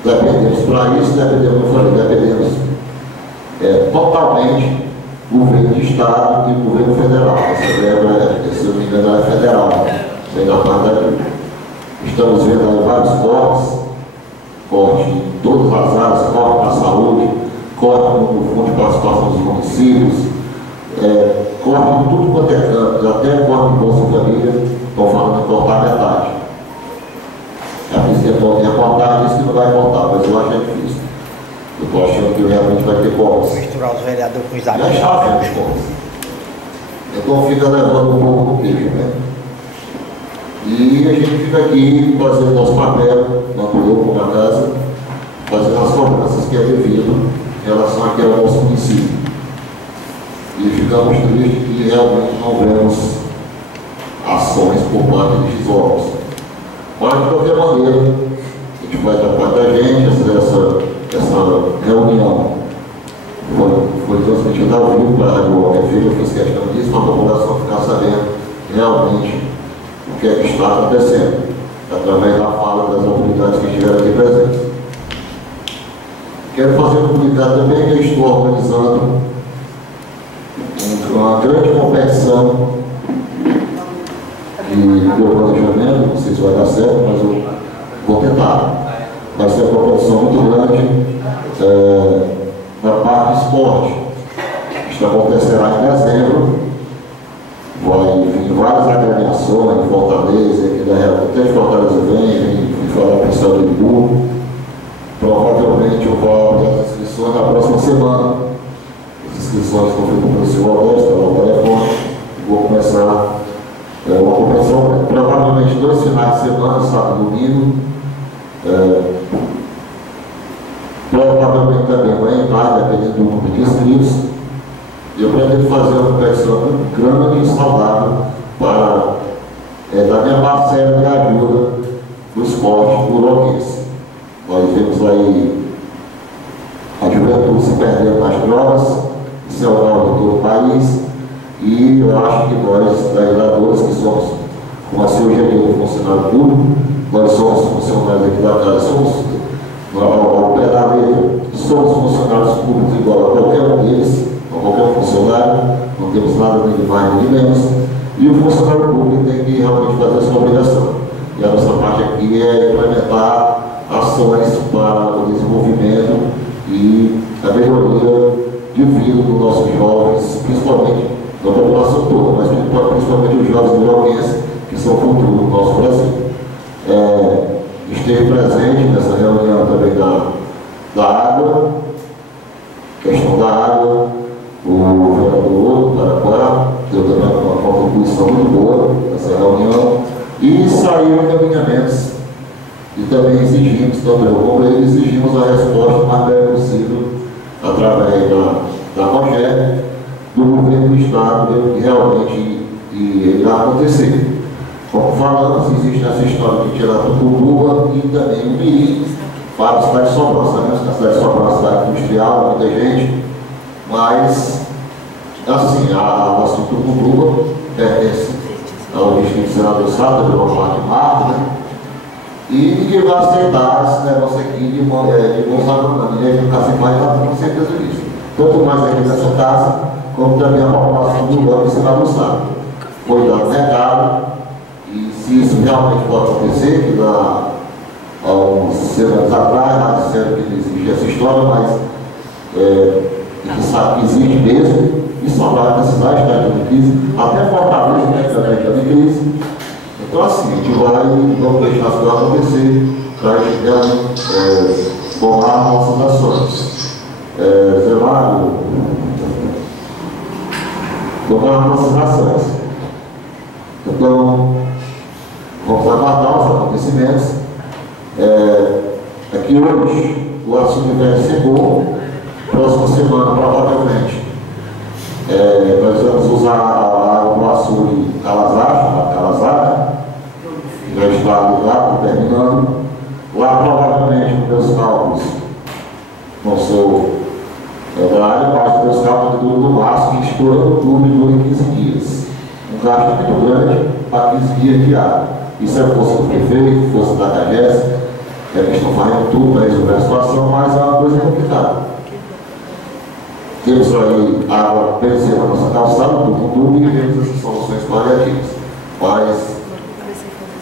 Dependemos para isso, dependemos totalmente do governo do Estado e do governo federal. Essa verba, se não me engano, é federal, sem da parte daqui. Estamos vendo aí vários cortes em todas as áreas, corte na saúde, corte no fundo de participação dos municípios, corte em tudo quanto é canto, até corte em Bolsa Família, estão falando em cortar metade. A presidenta ia cortar, disse que não vai cortar, mas eu acho que é difícil. Eu estou achando que realmente vai ter cortes. Misturar os vereadores com os Já está vendo os cortes. Então fica levando um pouco do queijo, né? E a gente fica aqui fazendo nosso papel, tanto eu como a casa, fazendo as cobranças que é devido em relação àquele ao nosso município. E ficamos tristes que realmente não vemos ações por parte desses órgãos. Mas, de qualquer maneira, a gente vai da parte da gente, essa reunião foi transmitida ao vivo para a Rádio OFG, eu fiz questão disso, para a população ficar sabendo realmente o que é que está acontecendo, através da fala das autoridades que estiveram aqui presentes. Quero fazer um comunicado também que eu estou organizando uma grande competição de meu planejamento, não sei se vai dar certo, mas eu vou tentar. Vai ser uma competição muito grande na parte de esporte. Isto acontecerá em dezembro. Vai vir várias agremiações em Fortaleza, aqui da Real, até de Fortaleza vem falar para o estado de Ibu. Provavelmente eu vou abrir as inscrições na próxima semana. As inscrições estão feitas pelo seu Alberto, pelo telefone. Vou começar uma competição, provavelmente 2 finais de semana, sábado e domingo. Provavelmente também vai entrar, dependendo do número de inscritos. Eu pretendo fazer uma competição muito grande e saudável para dar minha parcela de ajuda do esporte uruguense. Nós vemos aí a juventude se perdendo nas drogas, isso é o mal de todo o país, e eu acho que nós, legisladores, que somos, como a senhora do funcionário público, nós somos funcionários aqui da casa, somos ao pé da letra, somos funcionários públicos igual a qualquer um deles, a qualquer funcionário, não temos nada nem de mais nem de menos, e o funcionário público tem que realmente fazer a sua obrigação. E a nossa parte aqui é implementar ações para o desenvolvimento e a melhoria de vida dos nossos jovens, principalmente da população toda, mas principalmente os jovens uruguenses, que são o futuro do nosso Brasil. Esteve presente nessa reunião também da água, questão da água, o vereador do Paraguai deu também uma contribuição muito boa nessa reunião, e saíram encaminhamentos, e também exigimos, tanto eu como ele, exigimos a resposta o mais breve possível através da COGER, do governo do Estado, que realmente irá acontecer. Como falamos, existe essa história de tirar Tucuruba e também o Mirim para a cidade de Sobral. Sabemos que a cidade de Sobral é uma cidade industrial, muita gente, mas, assim, a Tucuruba pertence ao distrito de Senador Sá, pelo Marco de Marco, né? E ninguém vai aceitar esse negócio aqui de Bolsonaro, ninguém vai ficar sem mais, com certeza disso. Tanto mais aqui nessa casa, como também a população do Urbano de Senador Sá. Foi dado recado, e se isso realmente for acontecer, que há uns semanas atrás, nós disseram que não existe essa história, mas a gente sabe que existe mesmo, e só vai precisar estar em crise, até Fortaleza, né, que também está em crise. Então, assim, a gente vamos deixar as coisas acontecer para a gente tomar nossas ações. Zé Mário, tomar nossas ações. Então, vamos aguardar os acontecimentos. Aqui hoje, o assunto velho chegou, próxima semana, provavelmente. Nós vamos usar a água do açude Calazar, já está lá, terminando. Lá, provavelmente, os meus cálculos, não sou da área, mas os meus cálculos do março, que estourando tudo e dura 15 dias. Um gasto muito grande para 15 dias de água. Isso é força do prefeito, força da CAGES, que eles estão fazendo tudo para resolver a situação, mas é uma coisa complicada. Temos aí água perecendo a nossa calçada, tudo, e temos essas soluções paliativas. Mas,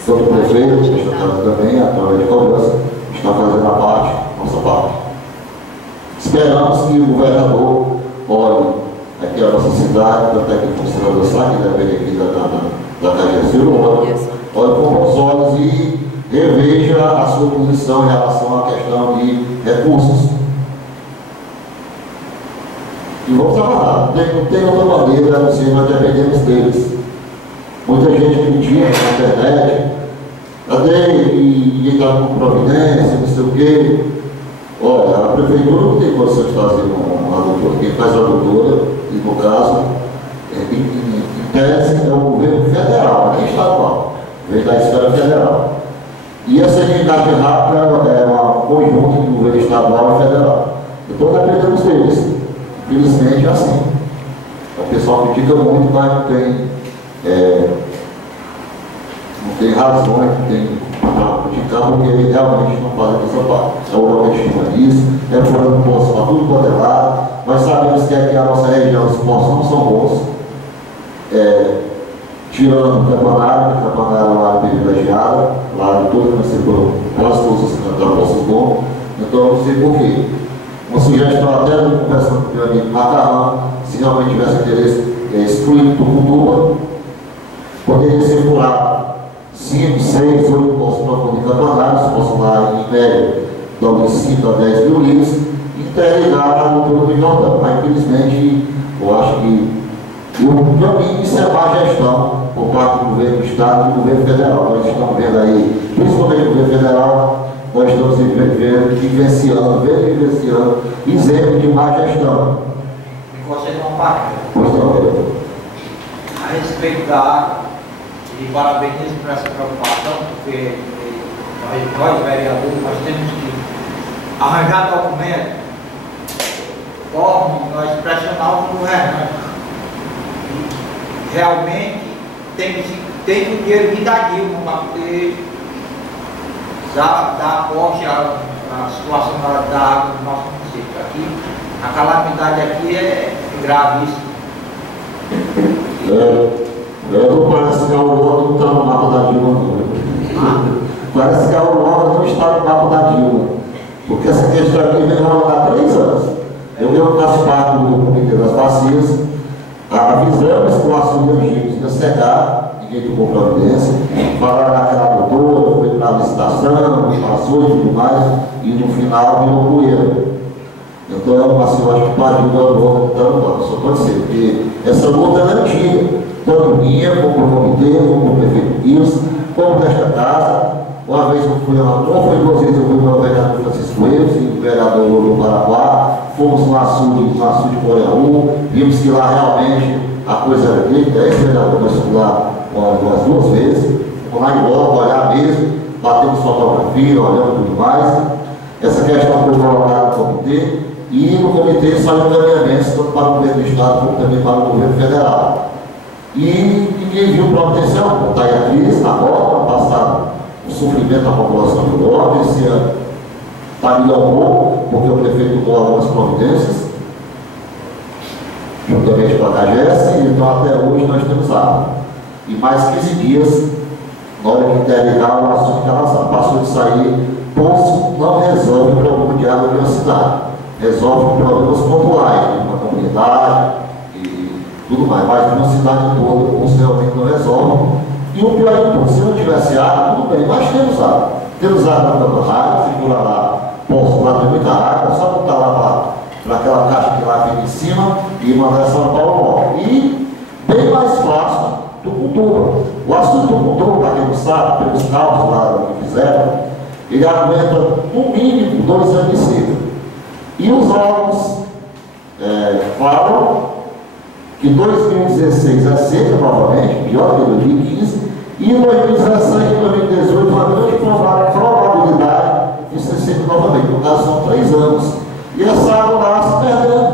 todo o prefeito, que está fazendo também, a Câmara de Cobrança, está fazendo a nossa parte. Esperamos que o governador olhe aqui a nossa cidade, até aqui com o senador Sá, que deve vir aqui da CAGES Filho, olhe com bons olhos e reveja a sua posição em relação à questão de recursos. E vamos aguardar, não tem outra maneira, a não ser nós dependemos deles. Muita gente critica na internet, cadê e está com providência, não sei o quê. Olha, a prefeitura não tem condição de fazer uma doutora, quem faz a doutora, e no caso, em tese, é o governo federal, nem estadual, vem da esfera federal. E essa unidade rápida é um conjunto do governo estadual e federal. Então dependemos deles. Infelizmente é assim. O pessoal critica muito, mas não tem razões, não tem para criticar, porque ele realmente não faz essa parte. É o objetivo disso, é furando poço para tudo quanto é lado. Nós sabemos que aqui a nossa região, os poços não são bons. Tirando o campanário é uma área privilegiada, lá de todo recebeu quase todos os poços bons. Então eu não sei porquê. Uma sugestão até conversando com o meu amigo Macarrão, se realmente tivesse interesse excluir Tucuruba, poderia circular 5, 6, 8 poços profundos de campanários, poços lá em média, de 5 a 10 mil litros, interligar a cultura do Jordão. Mas infelizmente, eu acho que para mim isso é má gestão por parte do governo do Estado e do governo federal. Nós estamos vendo aí, principalmente o governo federal, nós estamos vivenciando exemplo de má gestão. Me concede uma parte. Pois não, a respeito da água, e parabéns por essa preocupação, porque nós, vereadores, nós temos que arranjar documentos, como nós pressionar o governante. Realmente tem o dinheiro de dar Dilma para poder dar aporte à situação da água do nosso município. Aqui, a calamidade aqui é gravíssima. Não parece que a Aurora não está no mapa da Dilma, não. Parece que a Aurora não está no mapa da Dilma. Porque essa questão aqui vem há 3 anos. Eu mesmo faço parte do Comitê das Bacias. Avisamos que o açude antigo ia secar, ninguém tomou providência. Falaram naquela doutora, foi para a licitação, passou e tudo mais, e no final virou poeira. Então, assim, eu acho que o Padrinho da Aurora só pode ser, porque essa luta é antiga, tanto minha, como o comitê, como o prefeito Wilson, como desta casa. Uma vez eu fui lá, ou foi 2 vezes eu fui para o vereador Francisco Eves, e o vereador do Paraguai, fomos no açude de Coreaú, vimos que lá realmente a coisa era feita. Esse vereador nós fomos lá umas 2 vezes, fomos lá em loco, olhar mesmo, batemos fotografia, olhando tudo mais. Essa questão foi colocada no comitê, e no comitê saiu encaminhamentos tanto para o governo do Estado como também para o governo federal. E ninguém viu proteção, está aí a crise, na volta, passado o sofrimento da população do Norte. Esse ano está melhorou, porque o prefeito tomou algumas providências, juntamente com a CAGES, então até hoje nós temos água. E mais 15 dias, na hora que interligar o assunto que ela passou de sair, poço não resolve o problema de água de uma cidade, resolve problemas pontuais de uma comunidade e tudo mais, mas de uma cidade toda o poço realmente não resolve. E o pior de tudo, se não tivesse água, tudo bem, nós temos água. Temos água na Campanha, figura lá, poço lá tem muita água, só botar lá para aquela caixa que lá fica em cima e mandar São Paulo. E bem mais fácil do Tucunduva. O açude do Tucunduva, para quem não sabe, pelos cálculos lá que fizeram, ele aguenta no mínimo 2 anos de seca. E os órgãos falam que 2016 é seca novamente, pior que 2015, e em 2017 e 2018 uma grande probabilidade de ser seca novamente. No caso, são 3 anos. E essa água lá se perdendo.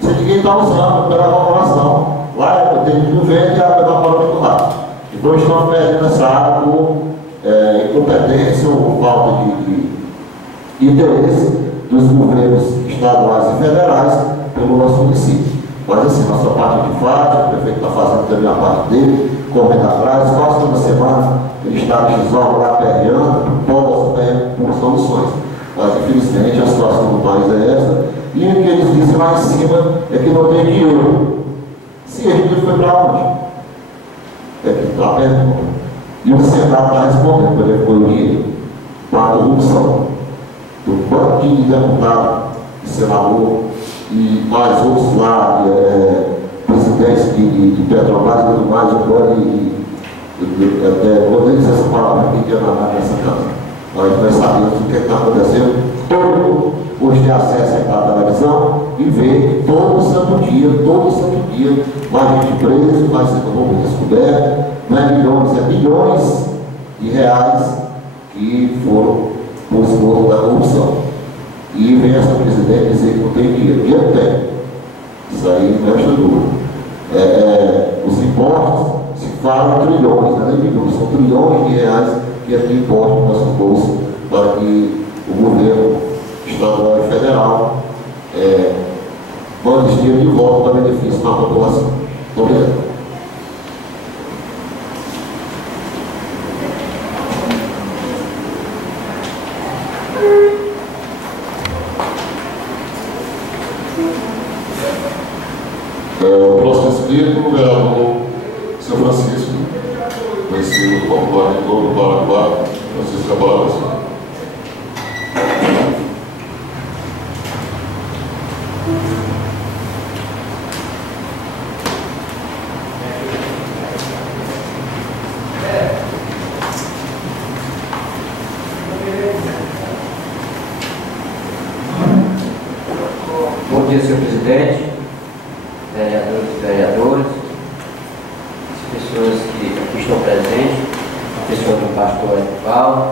Se ninguém está usando pela evaporação. Lá é o tempo do vento e a água evapora muito rápido. Então estão perdendo essa água por incompetência ou falta de interesse dos governos estaduais e federais pelo nosso município. Mas assim, nossa parte de fato, o prefeito está fazendo também a parte dele, correndo atrás, quase toda semana ele está no X-Org lá perreando, por soluções. Mas infelizmente a situação do país é essa, e o que eles dizem lá em cima é que não tem dinheiro. Se esse dinheiro foi para onde? É que está a pergunta. E o Senado está respondendo, ele foi o dinheiro para a corrupção do banquinho de deputado, de senador e mais outros lá, presidentes de Petrobras e tudo mais, agora vou nem dizer essa palavra aqui que é nessa casa. Nós sabemos o que está acontecendo. Todo mundo hoje tem acesso à televisão e vê todo santo dia, mais gente preso, mais roubo descoberto, não é milhões, é bilhões de reais que foram por esforço da corrupção. E vem essa presidente dizer que não tem dinheiro. Dinheiro tem. Isso aí não é dúvida. Os impostos se falam em trilhões, não é nem milhões, são trilhões de reais que aqui importam no nosso bolso para que o governo estadual e federal mande esse dinheiro de volta para benefício para a população. Muito obrigado. O próximo inscrito, o vereador São Francisco, conhecido como Guardião do Paraguai, Francisco Cabalas. Bom dia, senhor presidente, vereadores e vereadoras, as pessoas que aqui estão presentes, a pessoa do pastor Edivaldo,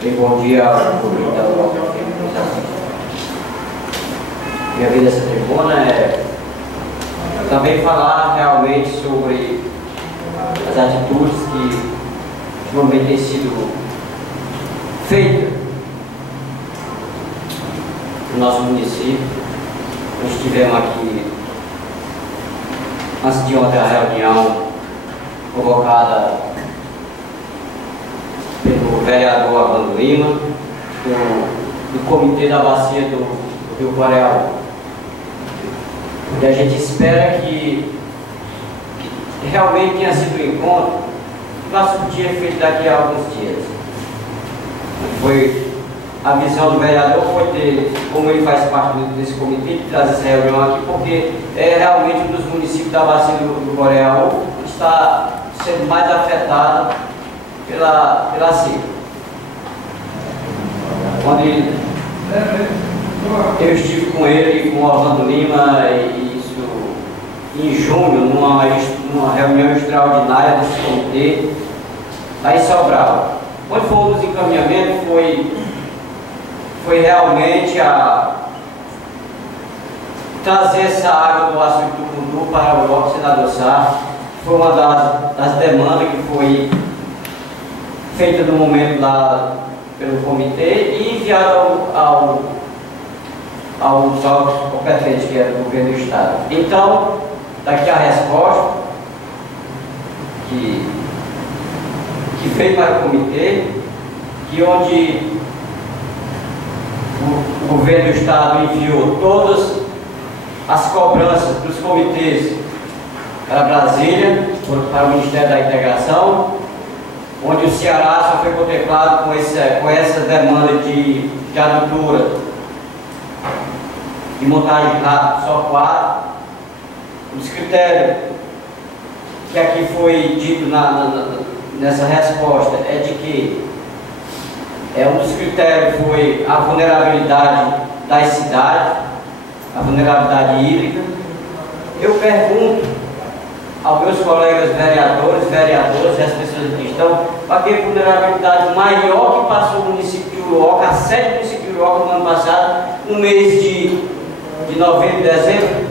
também bom dia ao público da nossa organização. Minha vida nessa tribuna é também falar realmente sobre as atitudes que ultimamente têm sido feitas no nosso município. Nós tivemos aqui, antes de ontem, a reunião convocada pelo vereador Armando Lima, do Comitê da Bacia do Rio Coreaú. E a gente espera que realmente tenha sido um encontro que vai surtir efeito daqui a alguns dias. A visão do vereador foi ter, como ele faz parte desse comitê, de trazer essa reunião aqui, porque é realmente um dos municípios da Bacia do Coreaú que está sendo mais afetado pela seca. Eu estive com ele, com o Orlando Lima, e isso em junho, numa reunião extraordinária do comitê, lá em Sobral. Onde foi um dos encaminhamentos foi realmente a trazer essa água do Açude do Cundu para o Bloco Senador Sá. Foi uma das demandas que foi feita no momento lá pelo comitê e enviada ao competente, que era o governo do Estado. Então, daqui a resposta que veio para o comitê, que onde o governo do Estado enviou todas as cobranças dos comitês para Brasília, para o Ministério da Integração, onde o Ceará só foi contemplado com essa demanda de adutora, de montagem de rápido, só 4. Os critérios que aqui foi dito nessa resposta é de que um dos critérios foi a vulnerabilidade das cidades, a vulnerabilidade hídrica. Eu pergunto aos meus colegas vereadores, vereadoras e as pessoas que estão, para que vulnerabilidade maior que passou o município de Uruoca, a sede do município de Uruoca no ano passado, no mês de novembro e dezembro,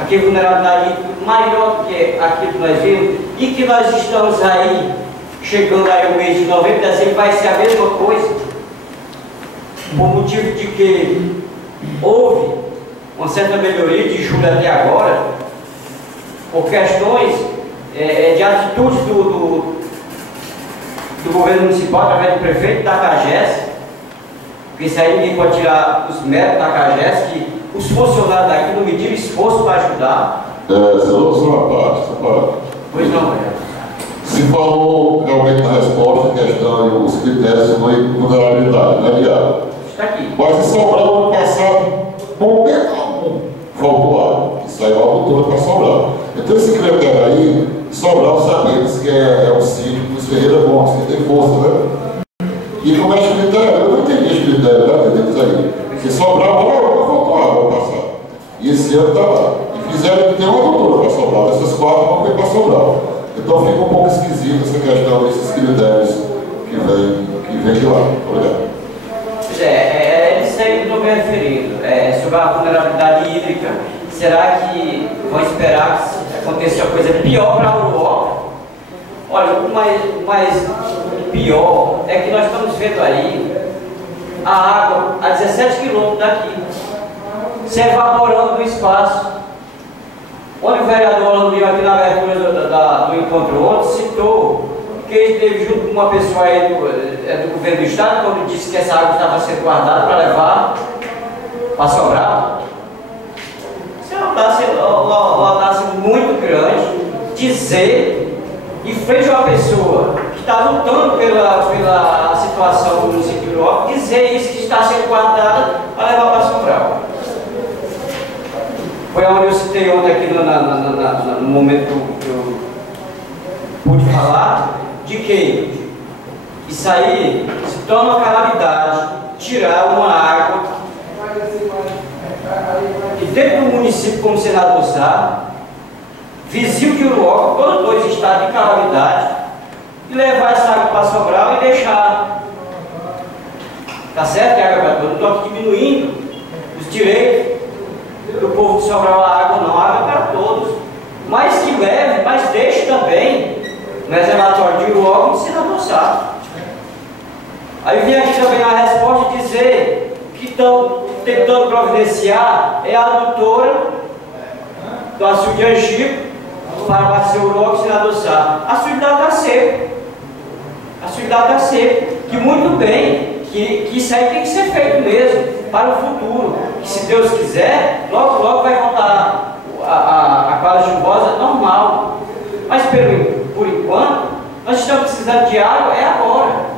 aqui vulnerabilidade maior do que aquilo que nós vimos, e que nós estamos aí, chegando aí o mês de novembro e dezembro, vai ser a mesma coisa, por motivo de que houve uma certa melhoria de julho até agora, por questões de atitudes do governo municipal, através do prefeito da CAGES, porque isso aí ninguém pode tirar os méritos da CAGES, que os funcionários daqui não mediram esforço para ajudar. Só uma parte, Pois não, vereador. Se falou realmente na resposta a questão e os critérios de vulnerabilidade, né, Diário? Está aqui. Mas em Sobral, no ano passado, momento algum faltou água, que saiu a altura para Sobral. Então esse critério aí, Sobral sabemos que é um sítio dos Ferreira Gomes, que tem força, né? E como é esse critério? Eu não entendi esse critério, tá entendendo isso aí? Porque Sobral, faltou água no passado. E esse ano está lá. E fizeram que tem uma altura para Sobral, dessas 4 vão vir para Sobral. Então fica um pouco esquisito essa questão desses critérios que vem de lá. Obrigado. É isso aí que eu estou me referindo. Sobre a vulnerabilidade hídrica. Será que vão esperar que aconteça uma coisa pior para a Uruoca? Olha, o mais pior é que nós estamos vendo aí a água a 17 quilômetros daqui, se evaporando do espaço. Onde o vereador Orlando Lima, aqui na abertura do encontro ontem, citou que ele esteve junto com uma pessoa aí do governo do Estado, quando disse que essa água estava sendo guardada para levar para Sobral. Isso é uma audácia muito grande dizer, em frente a uma pessoa que está lutando pela situação do município de Uruoca, dizer isso que está sendo guardada para levar para Sobral. Foi onde eu citei ontem aqui no momento que eu pude falar, de que isso aí se torna uma calamidade, tirar uma água de dentro do município, como o senador sabe, vizinho de Uruoca, todos dois estados de calamidade, e levar essa água para Sobral e deixar. Tá certo que a água para todos, não estou diminuindo os direitos do povo de Sobral a água, não, a água é para todos. Mas que leve, mas deixe também no reservatório de Uruoca, o senador sabe. Aí vem aqui também na resposta dizer que estão tentando providenciar a adutora do açude antigo para abastecer o Uruoca, o senador sabe. A açude está seco. A açude está seco. Que muito bem, que isso aí tem que ser feito mesmo para o futuro. Que se Deus quiser, logo logo vai voltar a quadra chuvosa normal. Mas por enquanto, nós estamos precisando de água, é agora.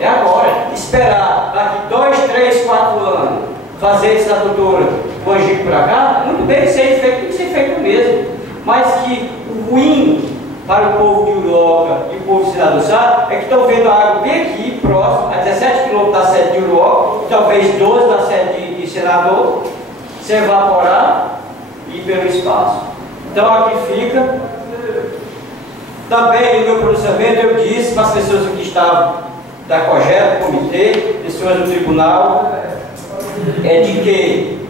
É agora. Esperar daqui 2, 3, 4 anos fazer essa adutora do Angico para cá, muito bem que seja feito, tem que ser feito mesmo. Mas que o ruim para o povo de Uruoca e o povo de Senador Sá é que estão vendo a água bem aqui, próximo, a 17 quilômetros da sede de Uruoca, talvez 12 da sede se evaporar e ir pelo espaço. Então aqui fica. Também no meu pronunciamento eu disse para as pessoas que estavam da COGEP, do comitê, pessoas do tribunal, de que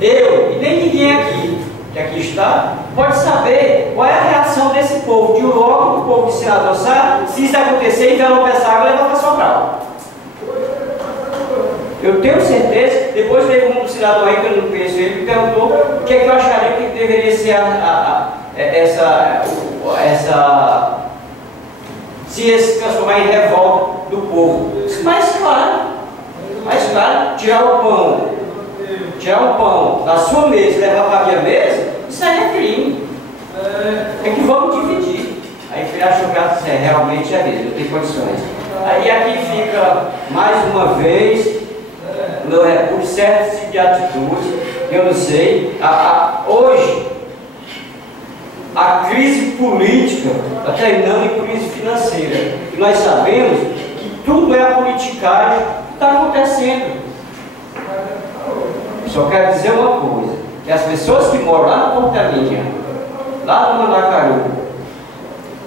eu e nem ninguém aqui, que aqui está, pode saber qual é a reação desse povo de Uruoca, do povo de Senador Sá, se isso acontecer, então essa água leva para Sobral. Eu tenho certeza, depois teve um cidadão aí que eu não conheço ele, que perguntou o que é que eu acharia que deveria ser se se transformar em revolta do povo. Mais claro, tirar o pão da sua mesa e levar para a minha mesa, isso aí é crime. É que vamos dividir. Aí ele achou que realmente é mesmo, não tem condições. Aí aqui fica mais uma vez por certo tipo de atitude, eu não sei. Hoje a crise política está terminando em crise financeira. E nós sabemos que tudo é a politicagem que está acontecendo. Só quero dizer uma coisa, que as pessoas que moram lá na Portelinha, lá no Mandacaru,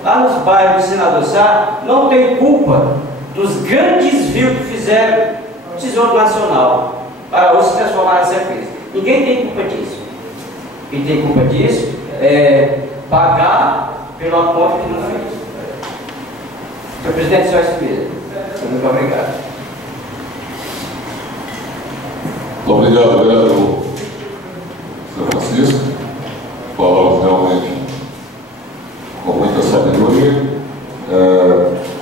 lá nos bairros do Senador Sá, não tem culpa dos grandes desvios que fizeram o Tesouro Nacional para hoje se transformar nessa crise. Ninguém tem culpa disso. Quem tem culpa disso é pagar pela conta que não fez. Senhor presidente, só isso mesmo. Muito obrigado. Muito obrigado, vereador São Francisco. Palavras realmente com muita sabedoria.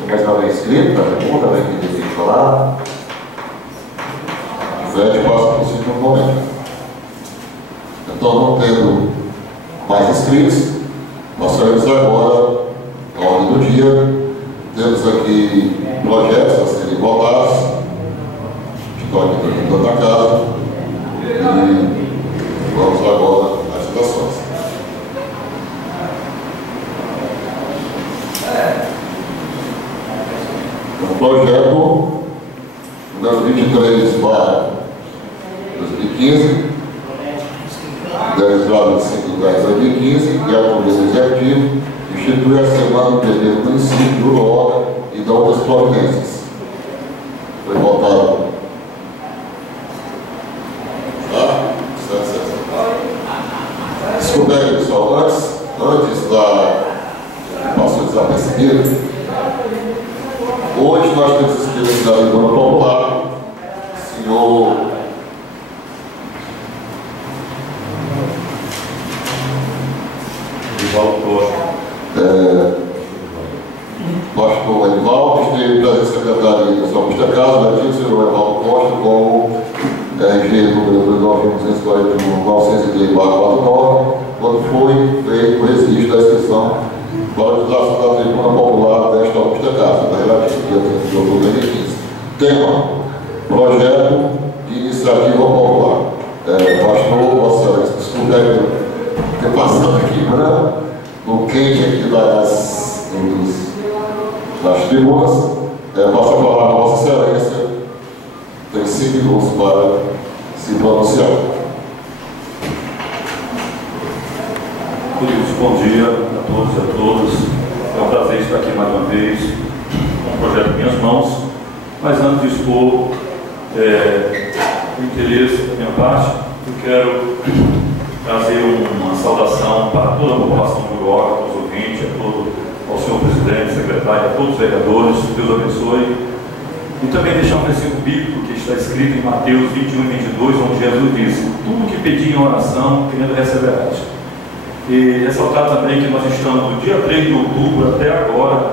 Mais uma vez inscrito, a pergunta, quem deseja falar. O VED passa por si no momento. Então, não tendo mais inscritos, nós faremos agora a ordem do dia. Temos aqui projetos a serem votados, que estão aqui dentro da casa, e vamos agora às votações. O projeto número 23/2015, 10/25/2015, e a Congressa Executivo institui a semana do dever do município de Uruoca e da outras providências. Foi votado. Tá? Desculpe aí, pessoal, antes da passou desapercebido. Hoje nós temos inscritos da Tribuna Popular, senhor Edivaldo Costa. Pastor Edivaldo, esteve presente secretário da São Justa Casa, aqui o senhor Edivaldo Costa, como RG número 941-903/49, quando foi feito o registro da inscrição para a utilização da Tribuna Popular desta Augusta Casa, da relativa dia 30 de outubro de 2015. Tema: Projeto de Iniciativa Popular. Pastor, Vossa Excelência, desculpe ter passado aqui no quente aqui das tribunas. Passo a palavra a Vossa Excelência, tem 5 minutos para se pronunciar. Queridos, bom dia a todos e a todas. É um prazer estar aqui mais uma vez com o projeto em minhas mãos. Mas antes de expor o interesse da minha parte, eu quero trazer uma saudação para toda a população de Uruoca, a todos os ouvintes, ao senhor presidente, secretário, a todos os vereadores. Deus abençoe. E também deixar um versículo bíblico que está escrito em Mateus 21:22, onde Jesus disse: tudo que pedir em oração, querendo receberás. E ressaltar também que nós estamos do dia 3 de outubro até agora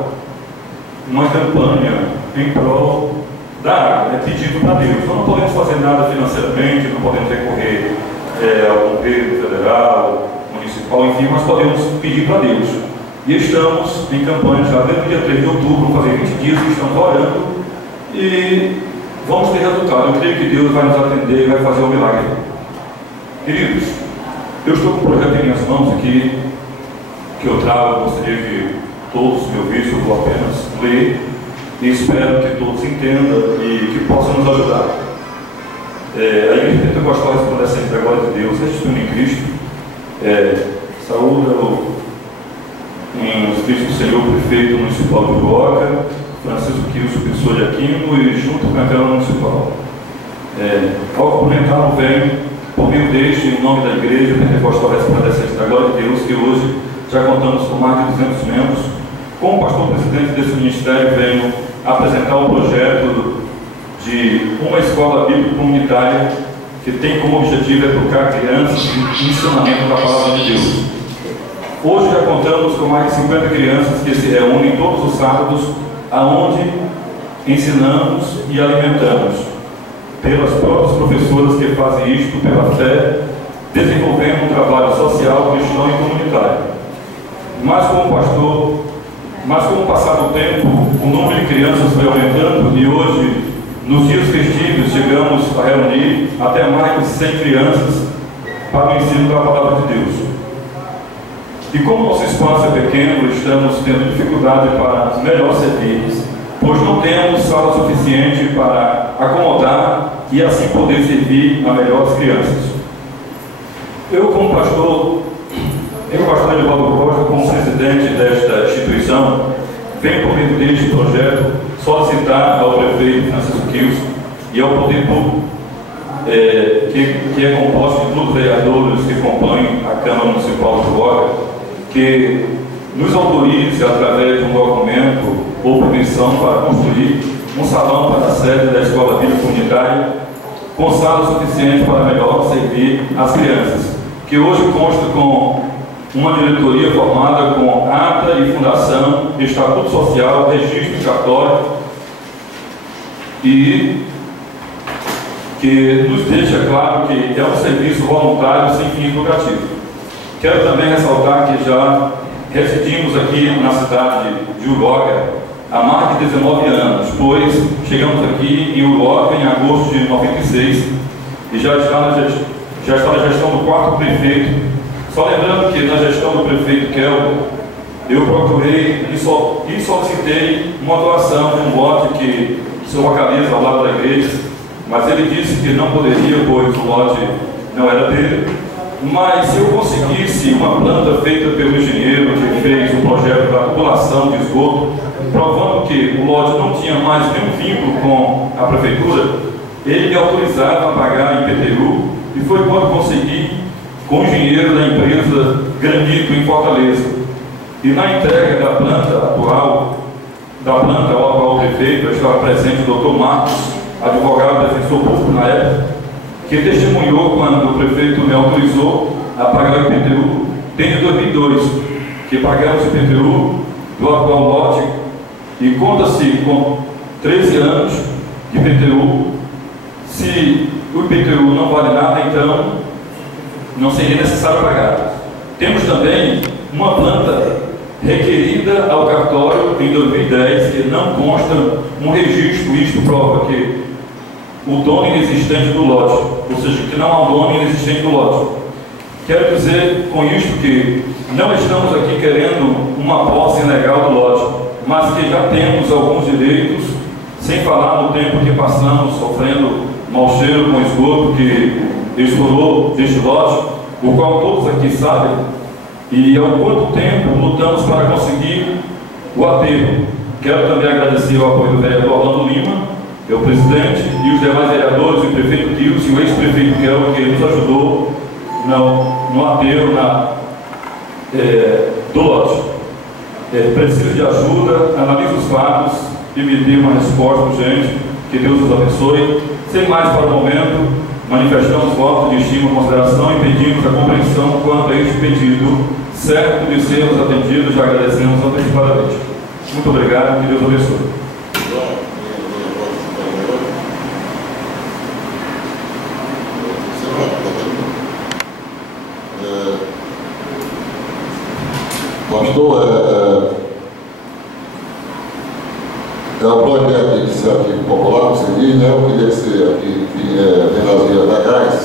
uma campanha em prol da água, pedindo para Deus. Nós não podemos fazer nada financeiramente, não podemos recorrer ao governo federal, municipal, enfim, mas podemos pedir para Deus. E estamos em campanha já desde o dia 3 de outubro, fazer 20 dias que estamos orando e vamos ter resultado. Eu creio que Deus vai nos atender e vai fazer um milagre. Queridos, eu estou com um projeto em minhas mãos aqui, que eu trago, gostaria que todos me ouvissem, eu vou apenas ler, e espero que todos entendam e que possam nos ajudar. A Igreja Pentecostal Resplandecente da Glória de Deus, restituindo em Cristo, saúda em Espírito do Senhor, prefeito municipal de Uruoca, Francisco Quilson Pessoa de Aquino, e junto com a Câmara Municipal. Ao cumprimentar o venho, por meio deste, em nome da Igreja Pentecostal Resplandecente da Glória de Deus, que hoje já contamos com mais de 200 membros, como pastor presidente desse ministério, venho apresentar o projeto de uma escola bíblica comunitária que tem como objetivo educar crianças no ensinamento da palavra de Deus. Hoje já contamos com mais de 50 crianças que se reúnem todos os sábados, aonde ensinamos e alimentamos, pelas próprias professoras que fazem isto pela fé, desenvolvendo um trabalho social, cristão e comunitário. Mas com o passar do tempo, o número de crianças foi aumentando e hoje, nos dias festivos, chegamos a reunir até mais de 100 crianças para o ensino da palavra de Deus. E como nosso espaço é pequeno, estamos tendo dificuldade para melhor servir, pois não temos sala suficiente para acomodar e assim poder servir a melhor as crianças. Eu, como pastor Edivaldo Costa, como presidente desta instituição, venho por meio deste projeto solicitar ao prefeito Francisco Quilson e ao poder público, que é composto de todos os vereadores que compõem a Câmara Municipal de Uruoca, que nos autorize, através de um documento ou permissão, para construir um salão para a sede da Escola Bíblica Comunitária, com sala suficiente para melhor servir as crianças, que hoje consta com uma diretoria formada com ata e fundação, estatuto social, registro cartório, e que nos deixa claro que é um serviço voluntário sem fins lucrativos. Quero também ressaltar que já residimos aqui na cidade de Uruoca há mais de 19 anos, pois chegamos aqui em Uruoca em agosto de 96 e já está na gestão do quarto prefeito. Só lembrando que na gestão do prefeito Kelvin, eu procurei e solicitei uma doação de um lote que se localiza ao lado da igreja, mas ele disse que não poderia, pois o lote não era dele. Mas se eu conseguisse uma planta feita pelo engenheiro que fez o projeto da tubulação de esgoto, provando que o lote não tinha mais nenhum vínculo com a prefeitura, ele me autorizava a pagar em IPTU, e foi quando consegui com o engenheiro da empresa Granito em Fortaleza. E na entrega da planta ao atual prefeito, estava presente o Dr. Marcos, advogado defensor público na época, que testemunhou quando o prefeito me autorizou a pagar o IPTU desde 2002, que pagamos o IPTU do atual lote, e conta-se com 13 anos de IPTU. Se o IPTU não vale nada, então não seria necessário pagar. Temos também uma planta requerida ao cartório em 2010, que não consta um registro. Isto prova que o dono inexistente do lote, ou seja, que não há um dono inexistente do lote. Quero dizer com isto que não estamos aqui querendo uma posse ilegal do lote, mas que já temos alguns direitos, sem falar no tempo que passamos sofrendo mau cheiro com esgoto que estourou deste lote, o qual todos aqui sabem, e há quanto tempo lutamos para conseguir o aterro. Quero também agradecer o apoio do vereador Orlando Lima, que é o presidente, e os demais vereadores, o prefeito Quilson e o ex-prefeito Kelvin, que nos ajudou no aterro do lote. Preciso de ajuda, analise os fatos e me dê uma resposta urgente. Que Deus os abençoe. Sem mais para o momento, manifestamos voto de estima e consideração e pedimos a compreensão quanto a este pedido, certo de sermos atendidos, já agradecemos antecipadamente. Muito obrigado, que Deus abençoe. Pastor, é um projeto de iniciativa popular, como você diz, né? Eu queria que você aqui vem das vias legais,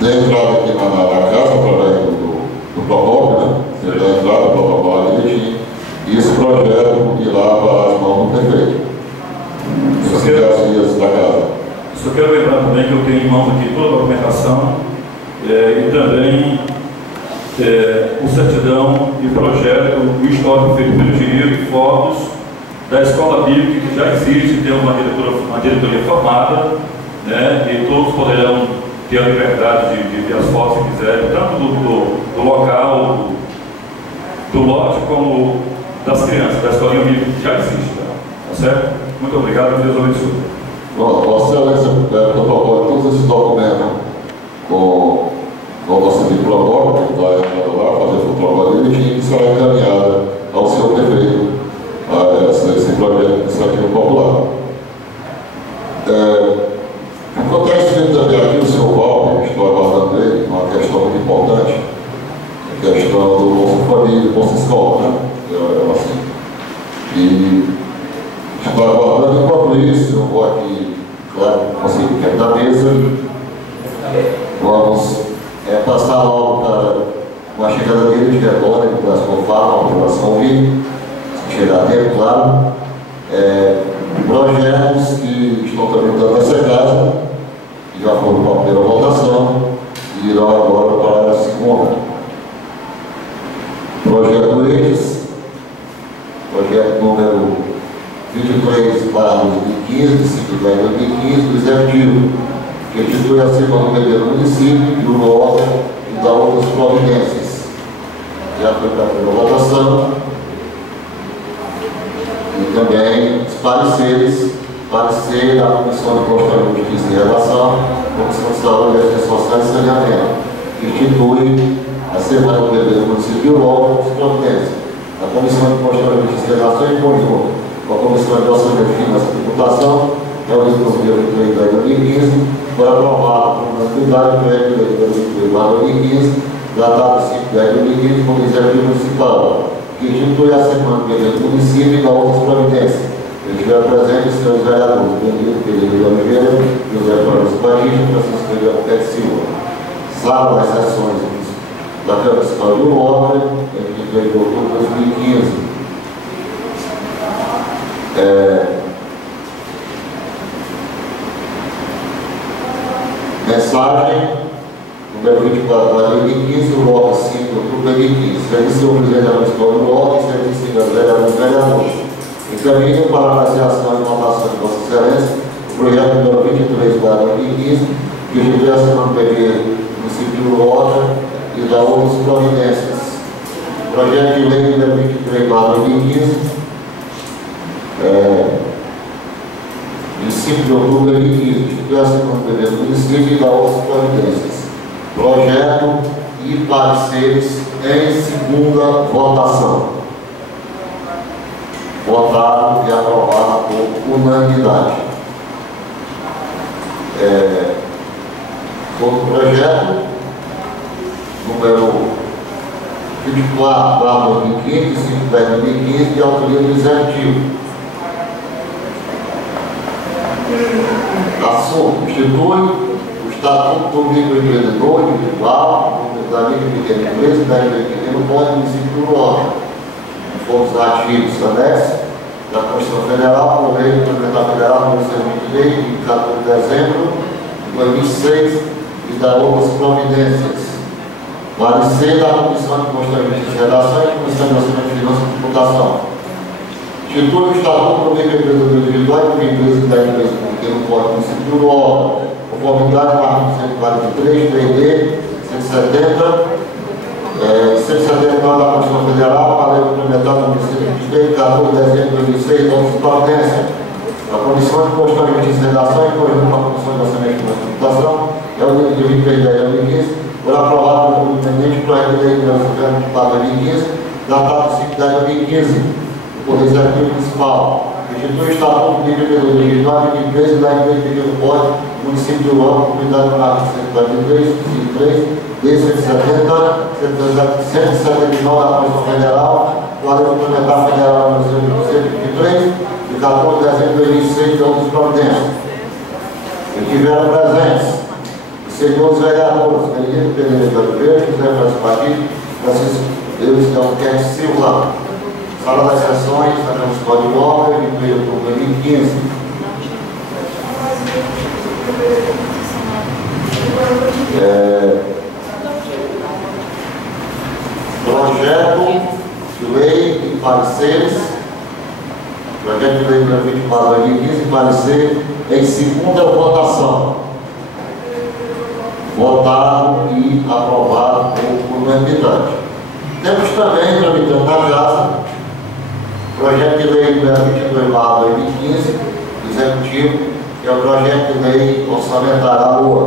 dê entrada aqui na casa através do protocolo, né? Você dá entrada no protocolo direitinho, e esse projeto ir lá para as mãos do prefeito. dias da casa. Só quero lembrar também que eu tenho em mãos aqui toda a documentação e também o certidão e projeto, o histórico feito pelo engenheiro e fotos da escola bíblica, que já existe, tem uma diretoria formada, né, e todos poderão ter a liberdade de ver as fotos que quiserem, tanto do local, do lote, como das crianças, da escolinha bíblica que já existe. Tá certo? Muito obrigado, Deus abençoe. Vossa Excelência protocolo todos esses documentos com o nosso protocolo, que vai lá fazer o protocolo direitinho, que será encaminhada ao senhor prefeito esse projeto de iniciativa popular. Acontece também aqui o senhor Walter, estou aguardando ele, uma questão muito importante, a questão do Bolsa Família, Bolsa Escola, né? Assim. E estou aguardando, enquanto isso, eu vou aqui, claro, conseguir aqui na mesa, vamos passar logo para uma chegada dele de agora, que nós vamos falar, uma população vir, se chegar a tempo, claro, projetos que estão tramitando nessa casa, que já foram para a primeira votação, e irão agora para a segunda. Projeto estes, projeto número 23/2015, de 5 de 2015, do Executivo, que institui a segunda medida do município, de uma ordem e da outras providências. Já foi para a primeira votação. E também os pareceres, parecer da Comissão de Constituição de Justiça e Relação, Comissão de Saúde, Assistência Social e Saneamento, que institui a Semana do Bebê do Município de Uruguai, as providências. A Comissão de Constituição de Justiça e Relação, em conjunto com a Comissão de Orçamento de Finanças e Tributação, reunido no dia 23 de 2015, foi aprovado por unanimidade o projeto de lei 2015, datado 5 de 2015, como Executivo Municipal, que institui a Semana do Bebê do Município e da outras providências. Eu estiver presente, os senhores vereadores, Danilo Pereira de Oliveira, José Carlos Batista, Francisco Pereira Pérez Silva. Sala das sessões da Câmara Municipal de Uruguai, em 23 de outubro de 2015. Mensagem número 24 de 2015, o lote 5 de outubro de 2015. Serviço ao presidente da Municipal do Uruguai e serviço aos vereadores. Encaminho para a apreciação e votação de Vossa Excelência o projeto número 23 de 2015, que institui a Semana do Bebê do município de Uruguai e da outras providências. Projeto de lei número 23 de 2015, de 5 de outubro de 2015, institui a Semana do Bebê do município e da outras providências. Projeto e pareceres em segunda votação. Votado e aprovado por unanimidade. Outro projeto, número 24/2015, 5 de 2015, de autoria do Executivo. Assunto: institui o Estatuto do Microempreendedor Individual, da Microempresa e da Microempresa no município do Uruguai. Fomos ativos anexos da Constituição Federal, por lei complementar federal número 123, de 14 de dezembro de 2006, e da outras providências. Parecer da Comissão de Constituição e Redação e Comissão de Orçamento de Finanças e Tributação. Institui o Estatuto do Microempreendedor Individual e da Empresa e da Empresa Pública no Código Municipal do Uruguai, conformidade com o artigo 143, 3D, 170. 179 da Constituição Federal, a lei complementar no município de 14 de dezembro de 2006, outras providências. A Comissão de Constituição e Justiça e Redação, em conjunto com a Comissão de Orçamento e Tributação, é o dia 23 de 2015, por aprovado pelo independente projeto de lei de 2015, datado 5 de 2015, do Poder Executivo Municipal. Institui o Estatuto do Microempreendedor Individual de Empresa e da Empresa de Pequeno Porte, município de Uruguai, comunidade do artigo 143, 53, D170, 179 da Constituição Federal, com a lei complementar federal número 123, de 14 de dezembro de 2006, de outras providências. E tiveram presentes os senhores vereadores, Danilo Pereira de Oliveira, José Carlos Batista, Francisco Pérez Silva. Sala das sessões, da Câmara Municipal de Uruguai, 23 de outubro de 2015. Projeto de lei e pareceres. Projeto de lei número 24/2015, parecer em segunda votação. Votado e aprovado por unanimidade. Temos também, tramitando na casa, projeto de lei número 22/2015, executivo, que é o projeto de lei orçamentária à lua.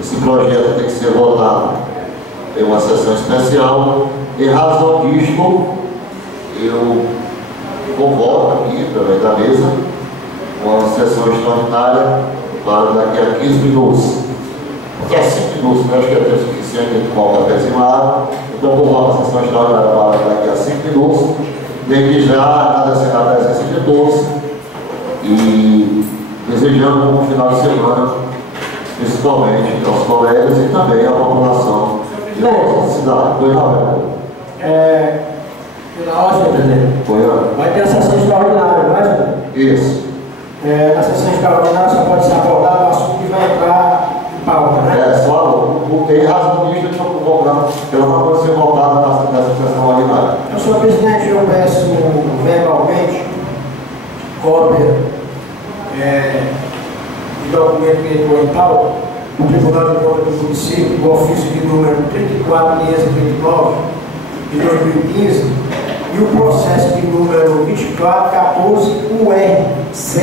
Esse projeto tem que ser votado em uma sessão especial. Em razão disto, eu convoco aqui, através da mesa, uma sessão extraordinária para daqui a 15 minutos. Até 5 minutos, né? Acho que é tempo suficiente de tomar um cafezinho na água. Então, convoco a sessão extraordinária para daqui a 5 minutos. Desde já, agradecendo a presença de todos e desejando um final de semana, principalmente aos colegas e também à população de nossa cidade. Foi na Pela ordem, presidente. Vai ter a sessão extraordinária, não é, senhor? Isso. Na sessão extraordinária só pode ser abordado o assunto que vai entrar em pauta, né? Só em razão disso, eu estou convocando, ela não pode ser votada nessa sessão ordinária. Então, senhor presidente, eu peço verbalmente cópia do documento que entrou em pauta do Tribunal de Contas do Município, o ofício de número 34529 de 2015, e o processo de número 2414 URC.TCE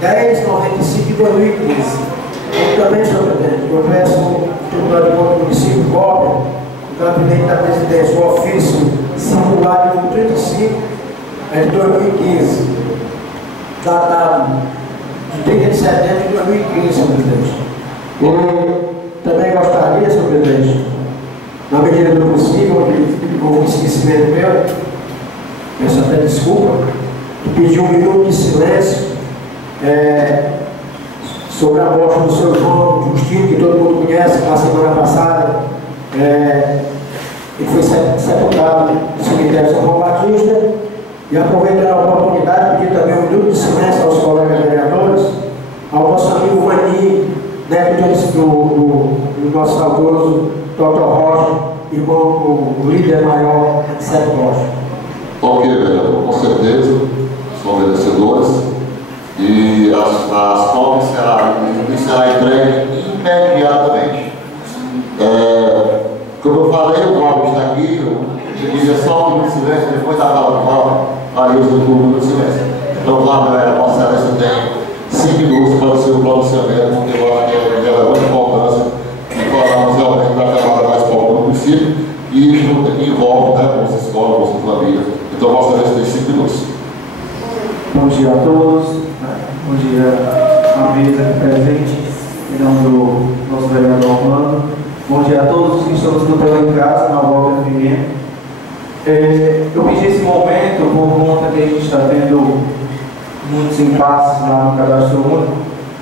1095 de 2015. E também, senhor presidente, eu peço ao Tribunal de Contas do Município cópia do gabinete da presidência, o ofício circular de número 35 de 2015, datado de 30 de setembro de 2015, senhor presidente. Eu também gostaria, senhor presidente, na medida do possível, com o esquecimento meu, peço até desculpa, pedir um minuto de silêncio sobre a morte do seu João Justino, que todo mundo conhece, na semana passada. Ele foi sepultado no cemitério São João Batista. E aproveitando a oportunidade, pedir também um minuto de silêncio aos colegas vereadores, ao nosso amigo Vani, neto do nosso saudoso Dr. Rocha, irmão, o líder maior, Sérgio Rocha. Ok, vereador, com certeza, são merecedores. E as cópias será entregue imediatamente. Como eu falei, o Paulo está aqui, eu dizia só um minuto de silêncio, depois da fala do Paulo, farei os 2 minutos de silêncio. Então, claro, galera, a Vossa Excelência tem 5 minutos para o seu pronunciamento, porque eu acho que é de relevante importância e falamos realmente da camada mais pobre do município, e isso envolve, né, nossa escola, nossa família. Então, Vossa Excelência tem 5 minutos. Bom dia a todos, bom dia à mesa aqui presente, em nome do nosso vereador Armando. Bom dia a todos que estão escutando em casa, na Volta FM. Eu pedi esse momento por conta que a gente está tendo muitos impasses lá no Cadastro Único.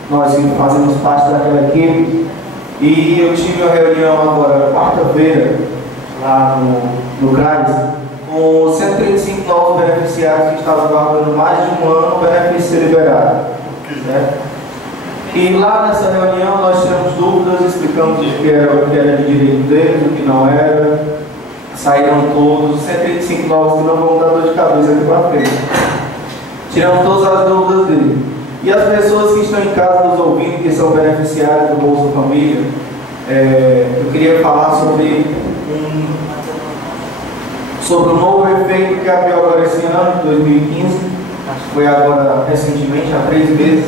Nós fazemos parte daquela equipe e eu tive uma reunião agora, quarta-feira, lá no CRAS, com 135 novos beneficiários que estavam guardando mais de um ano o benefício ser liberado. Né? E lá nessa reunião nós tivemos dúvidas, explicamos o que era de direito deles, o que não era. Saíram todos, 135 novos que não vão dar dor de cabeça aqui para frente. Tiramos todas as dúvidas dele. E as pessoas que estão em casa nos ouvindo, que são beneficiários do Bolsa Família, eu queria falar sobre o novo efeito que abriu agora esse ano, 2015, foi agora recentemente, há 3 meses,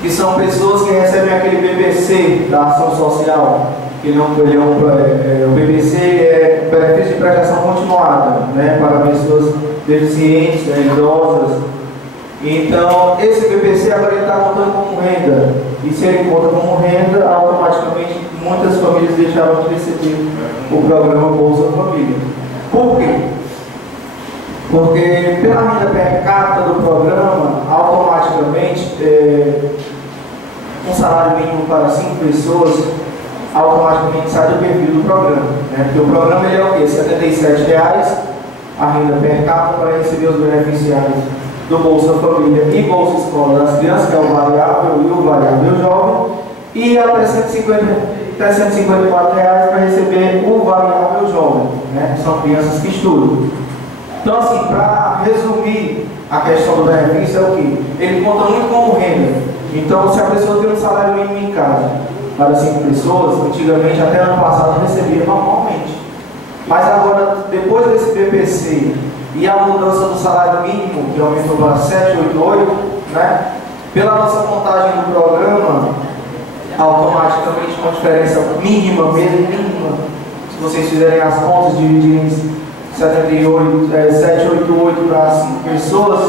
que são pessoas que recebem aquele BBC da ação social, que o BBC é benefício de prestação continuada, né, para pessoas deficientes, idosas. Então, esse BBC agora está contando como renda, e se ele conta como renda, automaticamente muitas famílias deixaram de receber o programa Bolsa Família. Por quê? Porque pela renda per capita do programa, automaticamente, um salário mínimo para 5 pessoas, automaticamente sai do perfil do programa. Né? Porque o programa ele é o quê? R$ 77 a renda per capita para receber os beneficiários do Bolsa Família e Bolsa Escola das Crianças, que é o variável e o variável jovem, e até R$ 154 para receber o variável jovem, né? Que são crianças que estudam. Então, assim, para resumir a questão do benefício, é o que? Ele conta muito como renda. Então, se a pessoa tem um salário mínimo em casa para 5 pessoas, antigamente, até ano passado, recebia normalmente. Mas agora, depois desse BPC e a mudança do salário mínimo, que aumentou para 788, né? Pela nossa contagem do programa, automaticamente uma diferença mínima, mesmo mínima, se vocês fizerem as contas, dividirem 788 para 5 pessoas,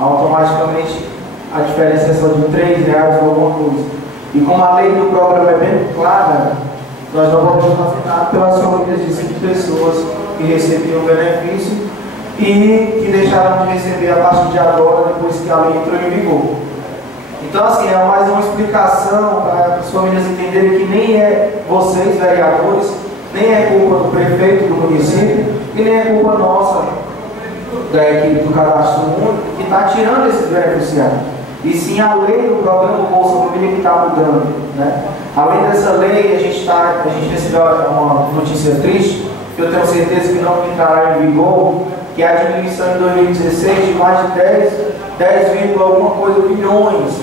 automaticamente a diferença é só de R$3 ou alguma coisa. E como a lei do programa é bem clara, nós não vamos fazer nada pelas famílias de 5 pessoas que recebiam o benefício e que deixaram de receber a partir de agora, depois que a lei entrou em vigor. Então, assim, é mais uma explicação para as famílias entenderem que nem é vocês, vereadores, nem é culpa do prefeito do município e nem é culpa nossa, da equipe do Cadastro Único, que está tirando esses beneficiários. E sim a lei do programa do Bolsa Família que está mudando, né? Além dessa lei, a gente recebeu uma notícia triste, que eu tenho certeza que não entrará em vigor, que é a diminuição em 2016 de mais de 10, alguma coisa bilhões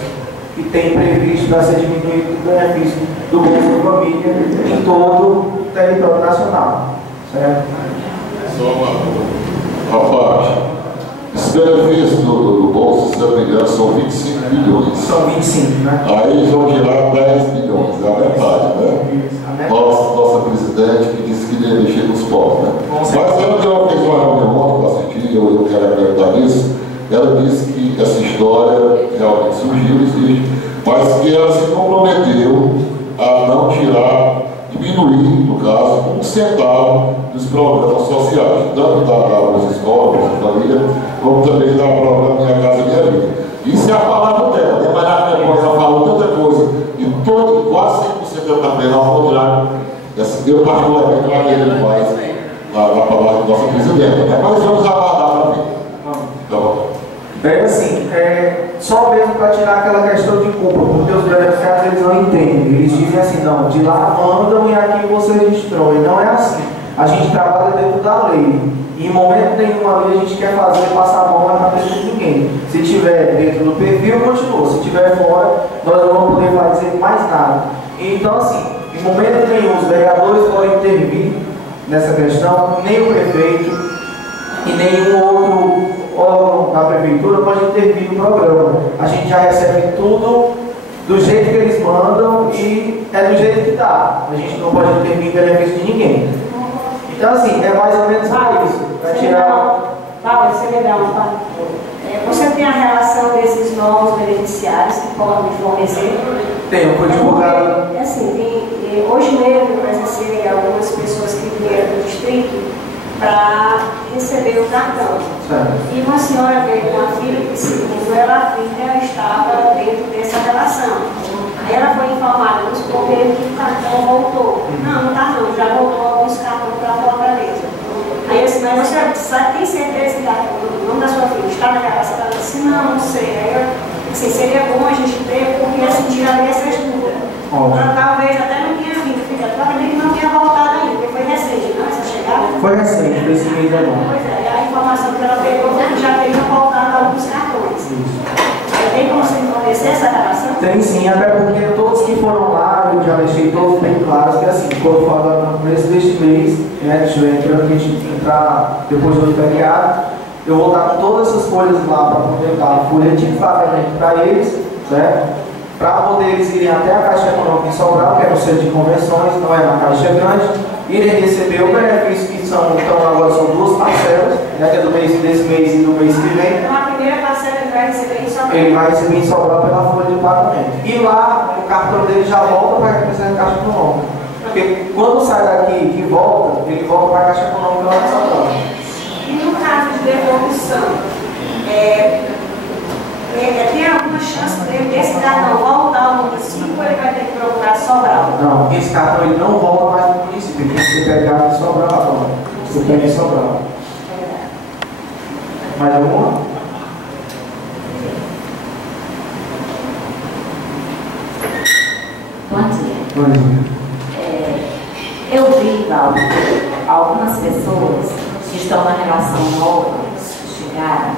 que tem previsto para ser diminuído o benefício do Bolsa Família em todo o território nacional. Certo? Só uma parte. Esse benefício do Bolsa, se não me engano, são 25 bilhões. São 25, né? Aí eles vão tirar 10 bilhões, é a metade, né? Nossa presidente que disse que ia mexer com os pobres, né? Mas ela fez uma reunião ontem para sentir, eu quero acreditar nisso. Ela disse que essa história realmente surgiu, existe, mas que ela se comprometeu a não tirar, diminuir, no caso, 1 centavo dos programas sociais, tanto das escolas, da família, como também da programa Minha Casa Minha Vida. Isso é a palavra dela, né? Mas na minha ela falou tanta coisa, e quase 100% eu também, ao contrário, eu particularmente não acredito mais na palavra da nossa presidente, né? Mas vamos aguardar para ver. Tá bom? Assim, só mesmo para tirar aquela questão de culpa, porque os beneficiários eles não entendem. Eles dizem assim, não, de lá mandam e aqui vocês destroem. Não é assim. A gente trabalha dentro da lei. E em momento nenhum a lei a gente quer passar a mão na cabeça de ninguém. Se tiver dentro do perfil, continua. Se tiver fora, nós não vamos poder fazer mais nada. Então, assim, em momento nenhum os vereadores podem intervir nessa questão, nem o prefeito e nenhum outro órgão da prefeitura pode intervir no programa. A gente já recebe tudo do jeito que eles mandam e é do jeito que dá. A gente não pode intervir em benefício de ninguém. Então, assim, é mais ou menos isso. Para tirar. Você me dá uma parte. Você tem a relação desses novos beneficiários que podem me fornecer? Tenho, foi divulgado. Assim, hoje mesmo eu presenciei algumas pessoas que vieram do distrito para receber o cartão. Certo. E uma senhora veio com a filha que, segundo ela, a filha estava dentro dessa relação. Aí ela foi informada nos Correios que o cartão voltou. Não está não, já voltou alguns cartões para a Fortaleza. Aí eu disse, mas você tem certeza que o nome da sua filha está na relação? Ela disse, não sei. Aí eu disse, seria bom a gente ter, porque assim tiraria essa dúvida. Talvez até não tinha vindo, filha, talvez não tinha voltado ainda, porque foi recente, não, essa chegada? Foi recente, foi esse mês agora. Pois é, e a informação que ela pegou foi que já teriam voltado alguns cartões. Tem como você fornecer essa relação? Tem sim, até porque todos que foram lá, eu já deixei todos bem claros que assim, quando fala no começo deste mês, né, deixa eu entrar depois do feriado, eu vou estar com todas essas folhas lá para poder dar a folha de pagamento para eles, certo? Para poder eles irem até a Caixa Econômica em Sobral, que é no centro de convenções, não é na Caixa Grande, irem receber o benefício que então agora são 2 parcelas, né, que é do mês desse mês e do mês que vem. Então a primeira parcela ele vai receber em Sobral. Ele vai receber em Sobral pela folha de pagamento. E lá o cartão dele já volta para a Caixa Econômica. Porque quando sai daqui e volta, ele volta para a Caixa Econômica lá em Sobral. E no caso de devolução, tem alguma chance desse cartão voltar ao município ou ele vai ter que procurar Sobral? Não, esse cartão ele não volta mais para o município, ele tem que ser pegado em Sobral agora. Você pega em Sobral. Mais alguma? Eu vi, Val, algumas pessoas que estão na relação nova, que chegaram,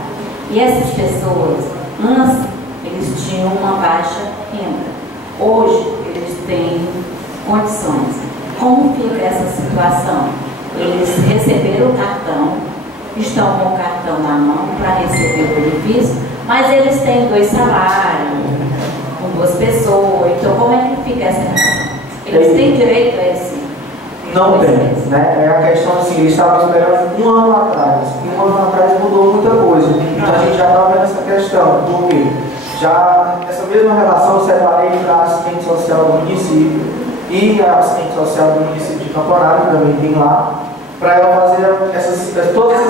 e essas pessoas, antes eles tinham uma baixa renda, hoje eles têm condições. Como fica essa situação? Eles receberam o cartão, estão com o cartão na mão para receber o benefício, mas eles têm 2 salários, com 2 pessoas, então como é que fica essa relação? Eles têm direito a esse? Não tem, né? É a questão assim, eles estavam esperando um ano atrás, e um ano atrás mudou muita coisa, então a gente já estava vendo essa questão, porque já essa mesma relação eu separei para a assistente social do município e a assistente social do município de Camponário, que também tem lá, para ela fazer todas as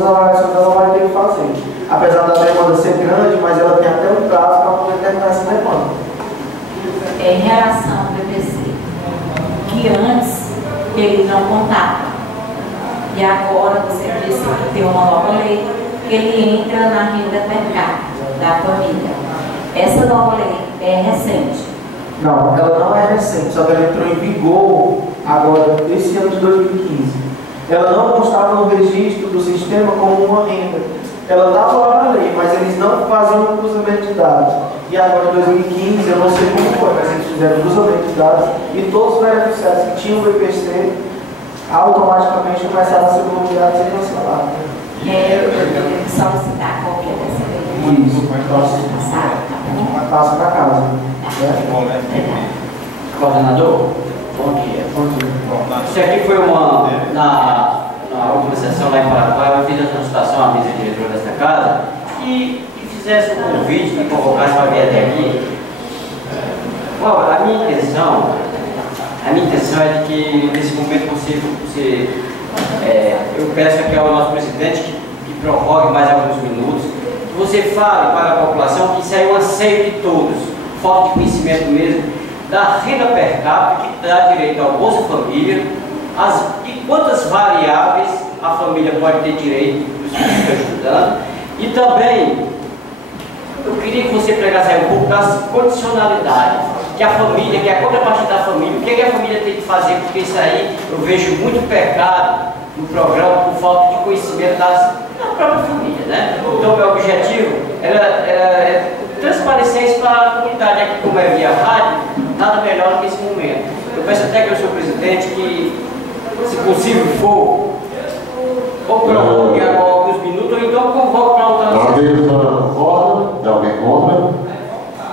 avaliações ela vai ter que fazer. Apesar da demanda ser grande, mas ela tem até um prazo para poder terminar essa demanda. Em relação ao BPC, que antes ele não contava, e agora você disse que tem uma nova lei, que ele entra na renda per capita da família. Essa nova lei é recente? Não, ela não é recente, só que ela entrou em vigor agora, esse ano de 2015. Ela não constava no registro do sistema como uma renda. Ela estava lá na lei, mas eles não faziam o cruzamento de dados. E agora, em 2015, eu não sei como foi, mas eles fizeram o cruzamento de dados e todos os beneficiários que tinham o BPC automaticamente começaram a ser bloqueados e cancelados. Eu tenho que solicitar a cópia dessa lei. Isso, uma taça para casa. Coordenador, bom dia. Isso aqui foi na última sessão lá em Paraguai, eu fiz a solicitação à mesa diretora desta casa e fizesse um convite que convocasse para vir até aqui. Bom, a minha intenção é de que nesse momento eu peço aqui ao nosso presidente que prorrogue mais alguns minutos, que você fale para a população que isso é um anseio de todos, falta de conhecimento mesmo, da renda per capita que dá direito ao Bolsa Família, e quantas variáveis a família pode ter direito, os filhos ajudando, e também eu queria que você pregasse aí um pouco das condicionalidades que a família, que é a contrapartida da família, o que a família tem que fazer, porque isso aí eu vejo muito pecado no programa por falta de conhecimento da própria família, né? Então o meu objetivo era transparecer isso para a comunidade aqui, como é via rádio, nada melhor do que esse momento. Eu peço até que o senhor presidente que, se possível for, ou prorrogue alguns minutos, ou então convoque para outra Alguém concorda? Tem alguém contra?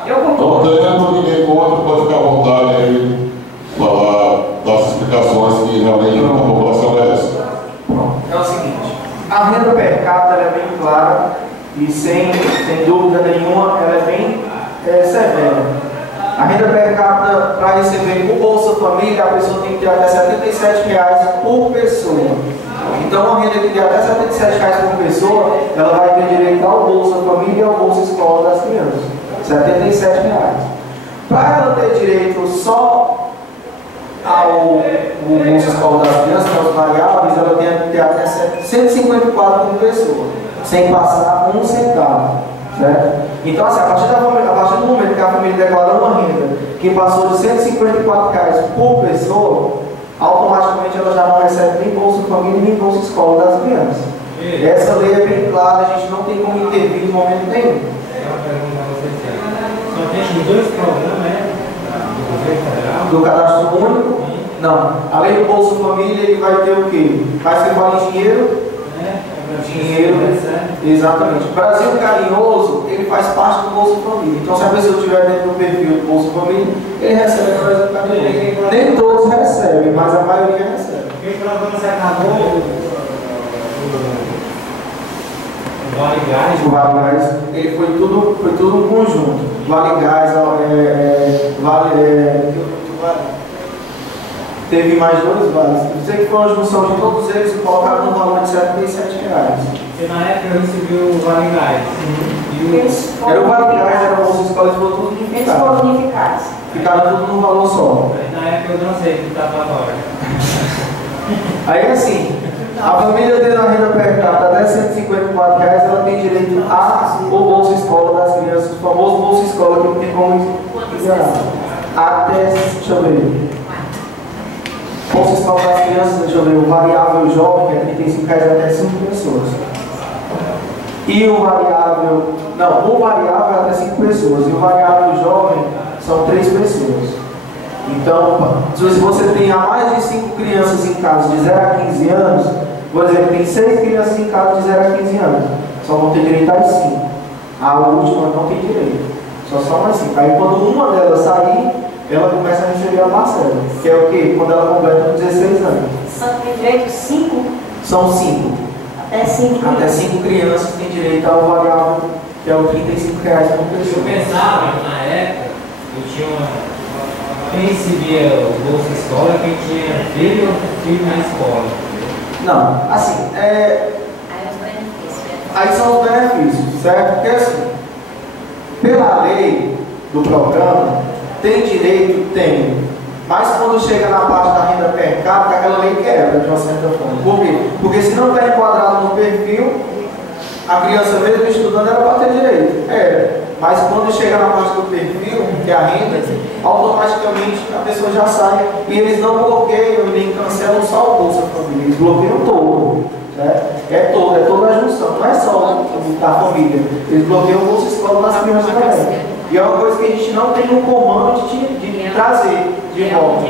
Eu concordo. Não tendo ninguém contra, pode ficar à vontade aí, falar das explicações que realmente a população merece. É o seguinte, a renda per capita é bem clara e sem dúvida nenhuma ela é bem severa. A renda per capita para receber o Bolsa Família, a pessoa tem que ter até R$ 77,00 por pessoa. Então, uma renda que tem até R$ 77,00 por pessoa, ela vai ter direito ao Bolsa Família e ao Bolsa Escola das crianças. R$ 77,00. Para ela ter direito só ao Bolsa Escola das crianças, aos variáveis, ela tem que ter até R$ 154,00 por pessoa, sem passar um centavo. Certo? Então, assim, a partir do momento que a família declarou uma renda que passou de R$ 154,00 por pessoa, automaticamente ela já não recebe nem Bolsa Família nem Bolsa Escola das crianças. Essa lei é bem clara, a gente não tem como intervir em momento nenhum. Só tem 2 programas, do governo federal? Do cadastro único? Não. Além do Bolsa Família, ele vai ter o quê? Vai ser fala em dinheiro? Dinheiro, exatamente. Brasil Carinhoso, ele faz parte do Bolsa Família. Então, se a pessoa estiver dentro do perfil do Bolsa Família, ele recebe o Brasil Carinhoso. Nem todos recebem, mas a maioria recebe. Quem programa se acabou, o Vale Gás. O Vale Gás, ele foi tudo um conjunto. Vale Gás, teve mais 2 vales. Eu sei que foi uma junção de todos eles e colocaram no valor de R$ 77,00. Porque na época eu recebi o Vale Gás. Era o Vale Gás, era o Bolsa Escola, eles foram tudo unificados. Eles foram unificados. Ficaram tudo num valor só. Na época eu não sei o que estava agora. Aí assim, a família tendo a renda per capita até R$ 154,00, ela tem direito ao Bolsa Escola das crianças, o famoso Bolsa Escola que não tem como enganar. até, deixa eu ver, concessão das crianças, deixa eu ver, o variável jovem, que é R$35 até 5 pessoas. E o variável, não, o variável é até 5 pessoas, e o variável jovem são 3 pessoas. Então, se você tem a mais de 5 crianças em casa de 0 a 15 anos, por exemplo, tem 6 crianças em casa de 0 a 15 anos, só vão ter direito às 5. A última não tem direito, só são mais 5. Aí quando uma delas sair, ela começa a receber a parcela, que é o quê? Quando ela completa 16 anos. Só tem direito 5? São 5. Até 5. Até 5 crianças têm direito ao variável, que é o R$35 por pessoa. Eu pensava, na época, quem recebia o Bolsa Escola, quem tinha filho na escola. Não, assim, aí são os benefícios, certo? Porque assim, pela lei do programa, tem direito, tem. Mas quando chega na parte da renda per capita, aquela lei quebra de uma certa forma. Por quê? Porque se não está enquadrado no perfil, a criança mesmo estudando era para ter direito. Mas quando chega na parte do perfil, que é a renda, automaticamente a pessoa já sai. E eles não bloqueiam nem cancelam só o Bolsa Família, eles bloqueiam todo. Certo? É toda a junção, não é só o da família. Eles bloqueiam o Bolsa Escola das crianças também. E é uma coisa que a gente não tem um comando de trazer de volta.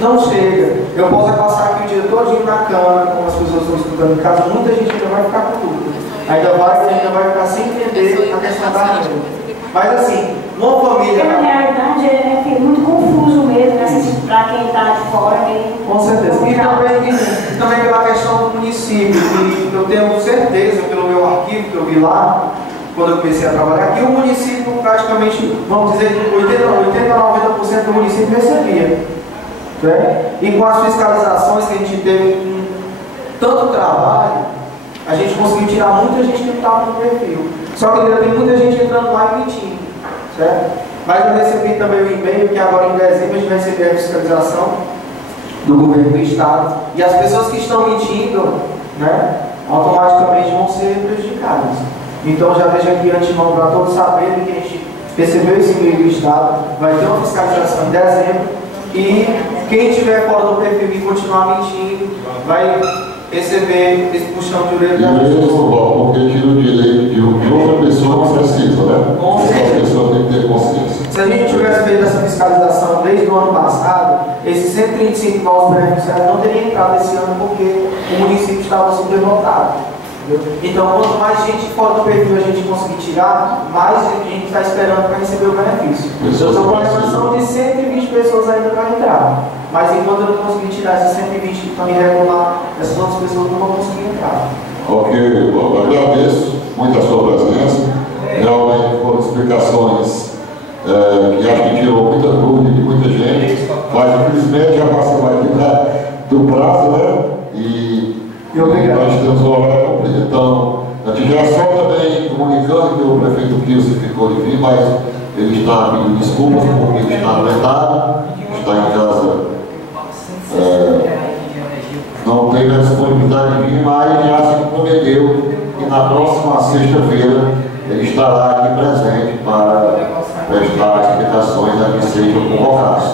Não chega. Eu posso passar aqui o dia todinho na cama, como as pessoas estão estudando em casa, muita gente ainda vai ficar com tudo. Ainda vai ficar sem entender a questão da renda. Mas assim, uma família. Na realidade é muito confuso mesmo, né? Para quem está de fora. Com certeza. E também pela questão do município, que eu tenho certeza, pelo meu arquivo que eu vi lá, quando eu comecei a trabalhar aqui, o município praticamente, vamos dizer, 80 a 90% do município recebia. Né? E com as fiscalizações que a gente teve tanto trabalho, a gente conseguiu tirar muita gente que não estava no perfil. Só que ainda tem muita gente entrando lá e mentindo. Certo? Mas eu recebi também o e-mail que agora em dezembro a gente vai receber a fiscalização do governo do estado. E as pessoas que estão mentindo, né, automaticamente vão ser prejudicadas. Então já deixo aqui antemão para todos saberem que a gente recebeu esse e-mail do estado, vai ter uma fiscalização em dezembro. E quem estiver fora do perfil e continuar mentindo, vai receber esse puxão de orelha. Porque tira o direito de outra pessoa não precisa, né? A pessoa tem que ter consciência. Se a gente tivesse feito essa fiscalização desde o ano passado, esses 135 novos beneficiários não teriam entrado esse ano porque o município estava superlotado. Então, quanto mais gente fora do perfil a gente conseguir tirar, mais a gente está esperando para receber o benefício. Eu estou com a estimação de 120 pessoas ainda para entrar. Mas enquanto eu não conseguir tirar essas 120 que estão irregular, essas outras pessoas não vão conseguir entrar. Ok, Bob, agradeço muito a sua presença. Realmente foram explicações que acho que tirou muita dúvida de muita gente, mas infelizmente já passou aqui do prazo, né? E nós temos uma hora cumprida. Então, a gente já só também comunicando que o prefeito Kilson ficou de vir, mas ele está pedindo desculpas porque ele está alertado, está em casa. Não teve a disponibilidade de vir, mas já se prometeu que na próxima sexta-feira ele estará aqui presente para prestar explicações a que sejam convocados.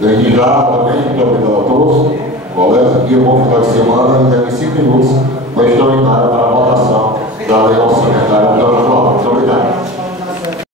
Desde já, também, muito obrigado a todos, colegas, aqui, um bom final de semana, e daqui 5 minutos nós estamos em área para a votação da lei orçamentária do Muito obrigado.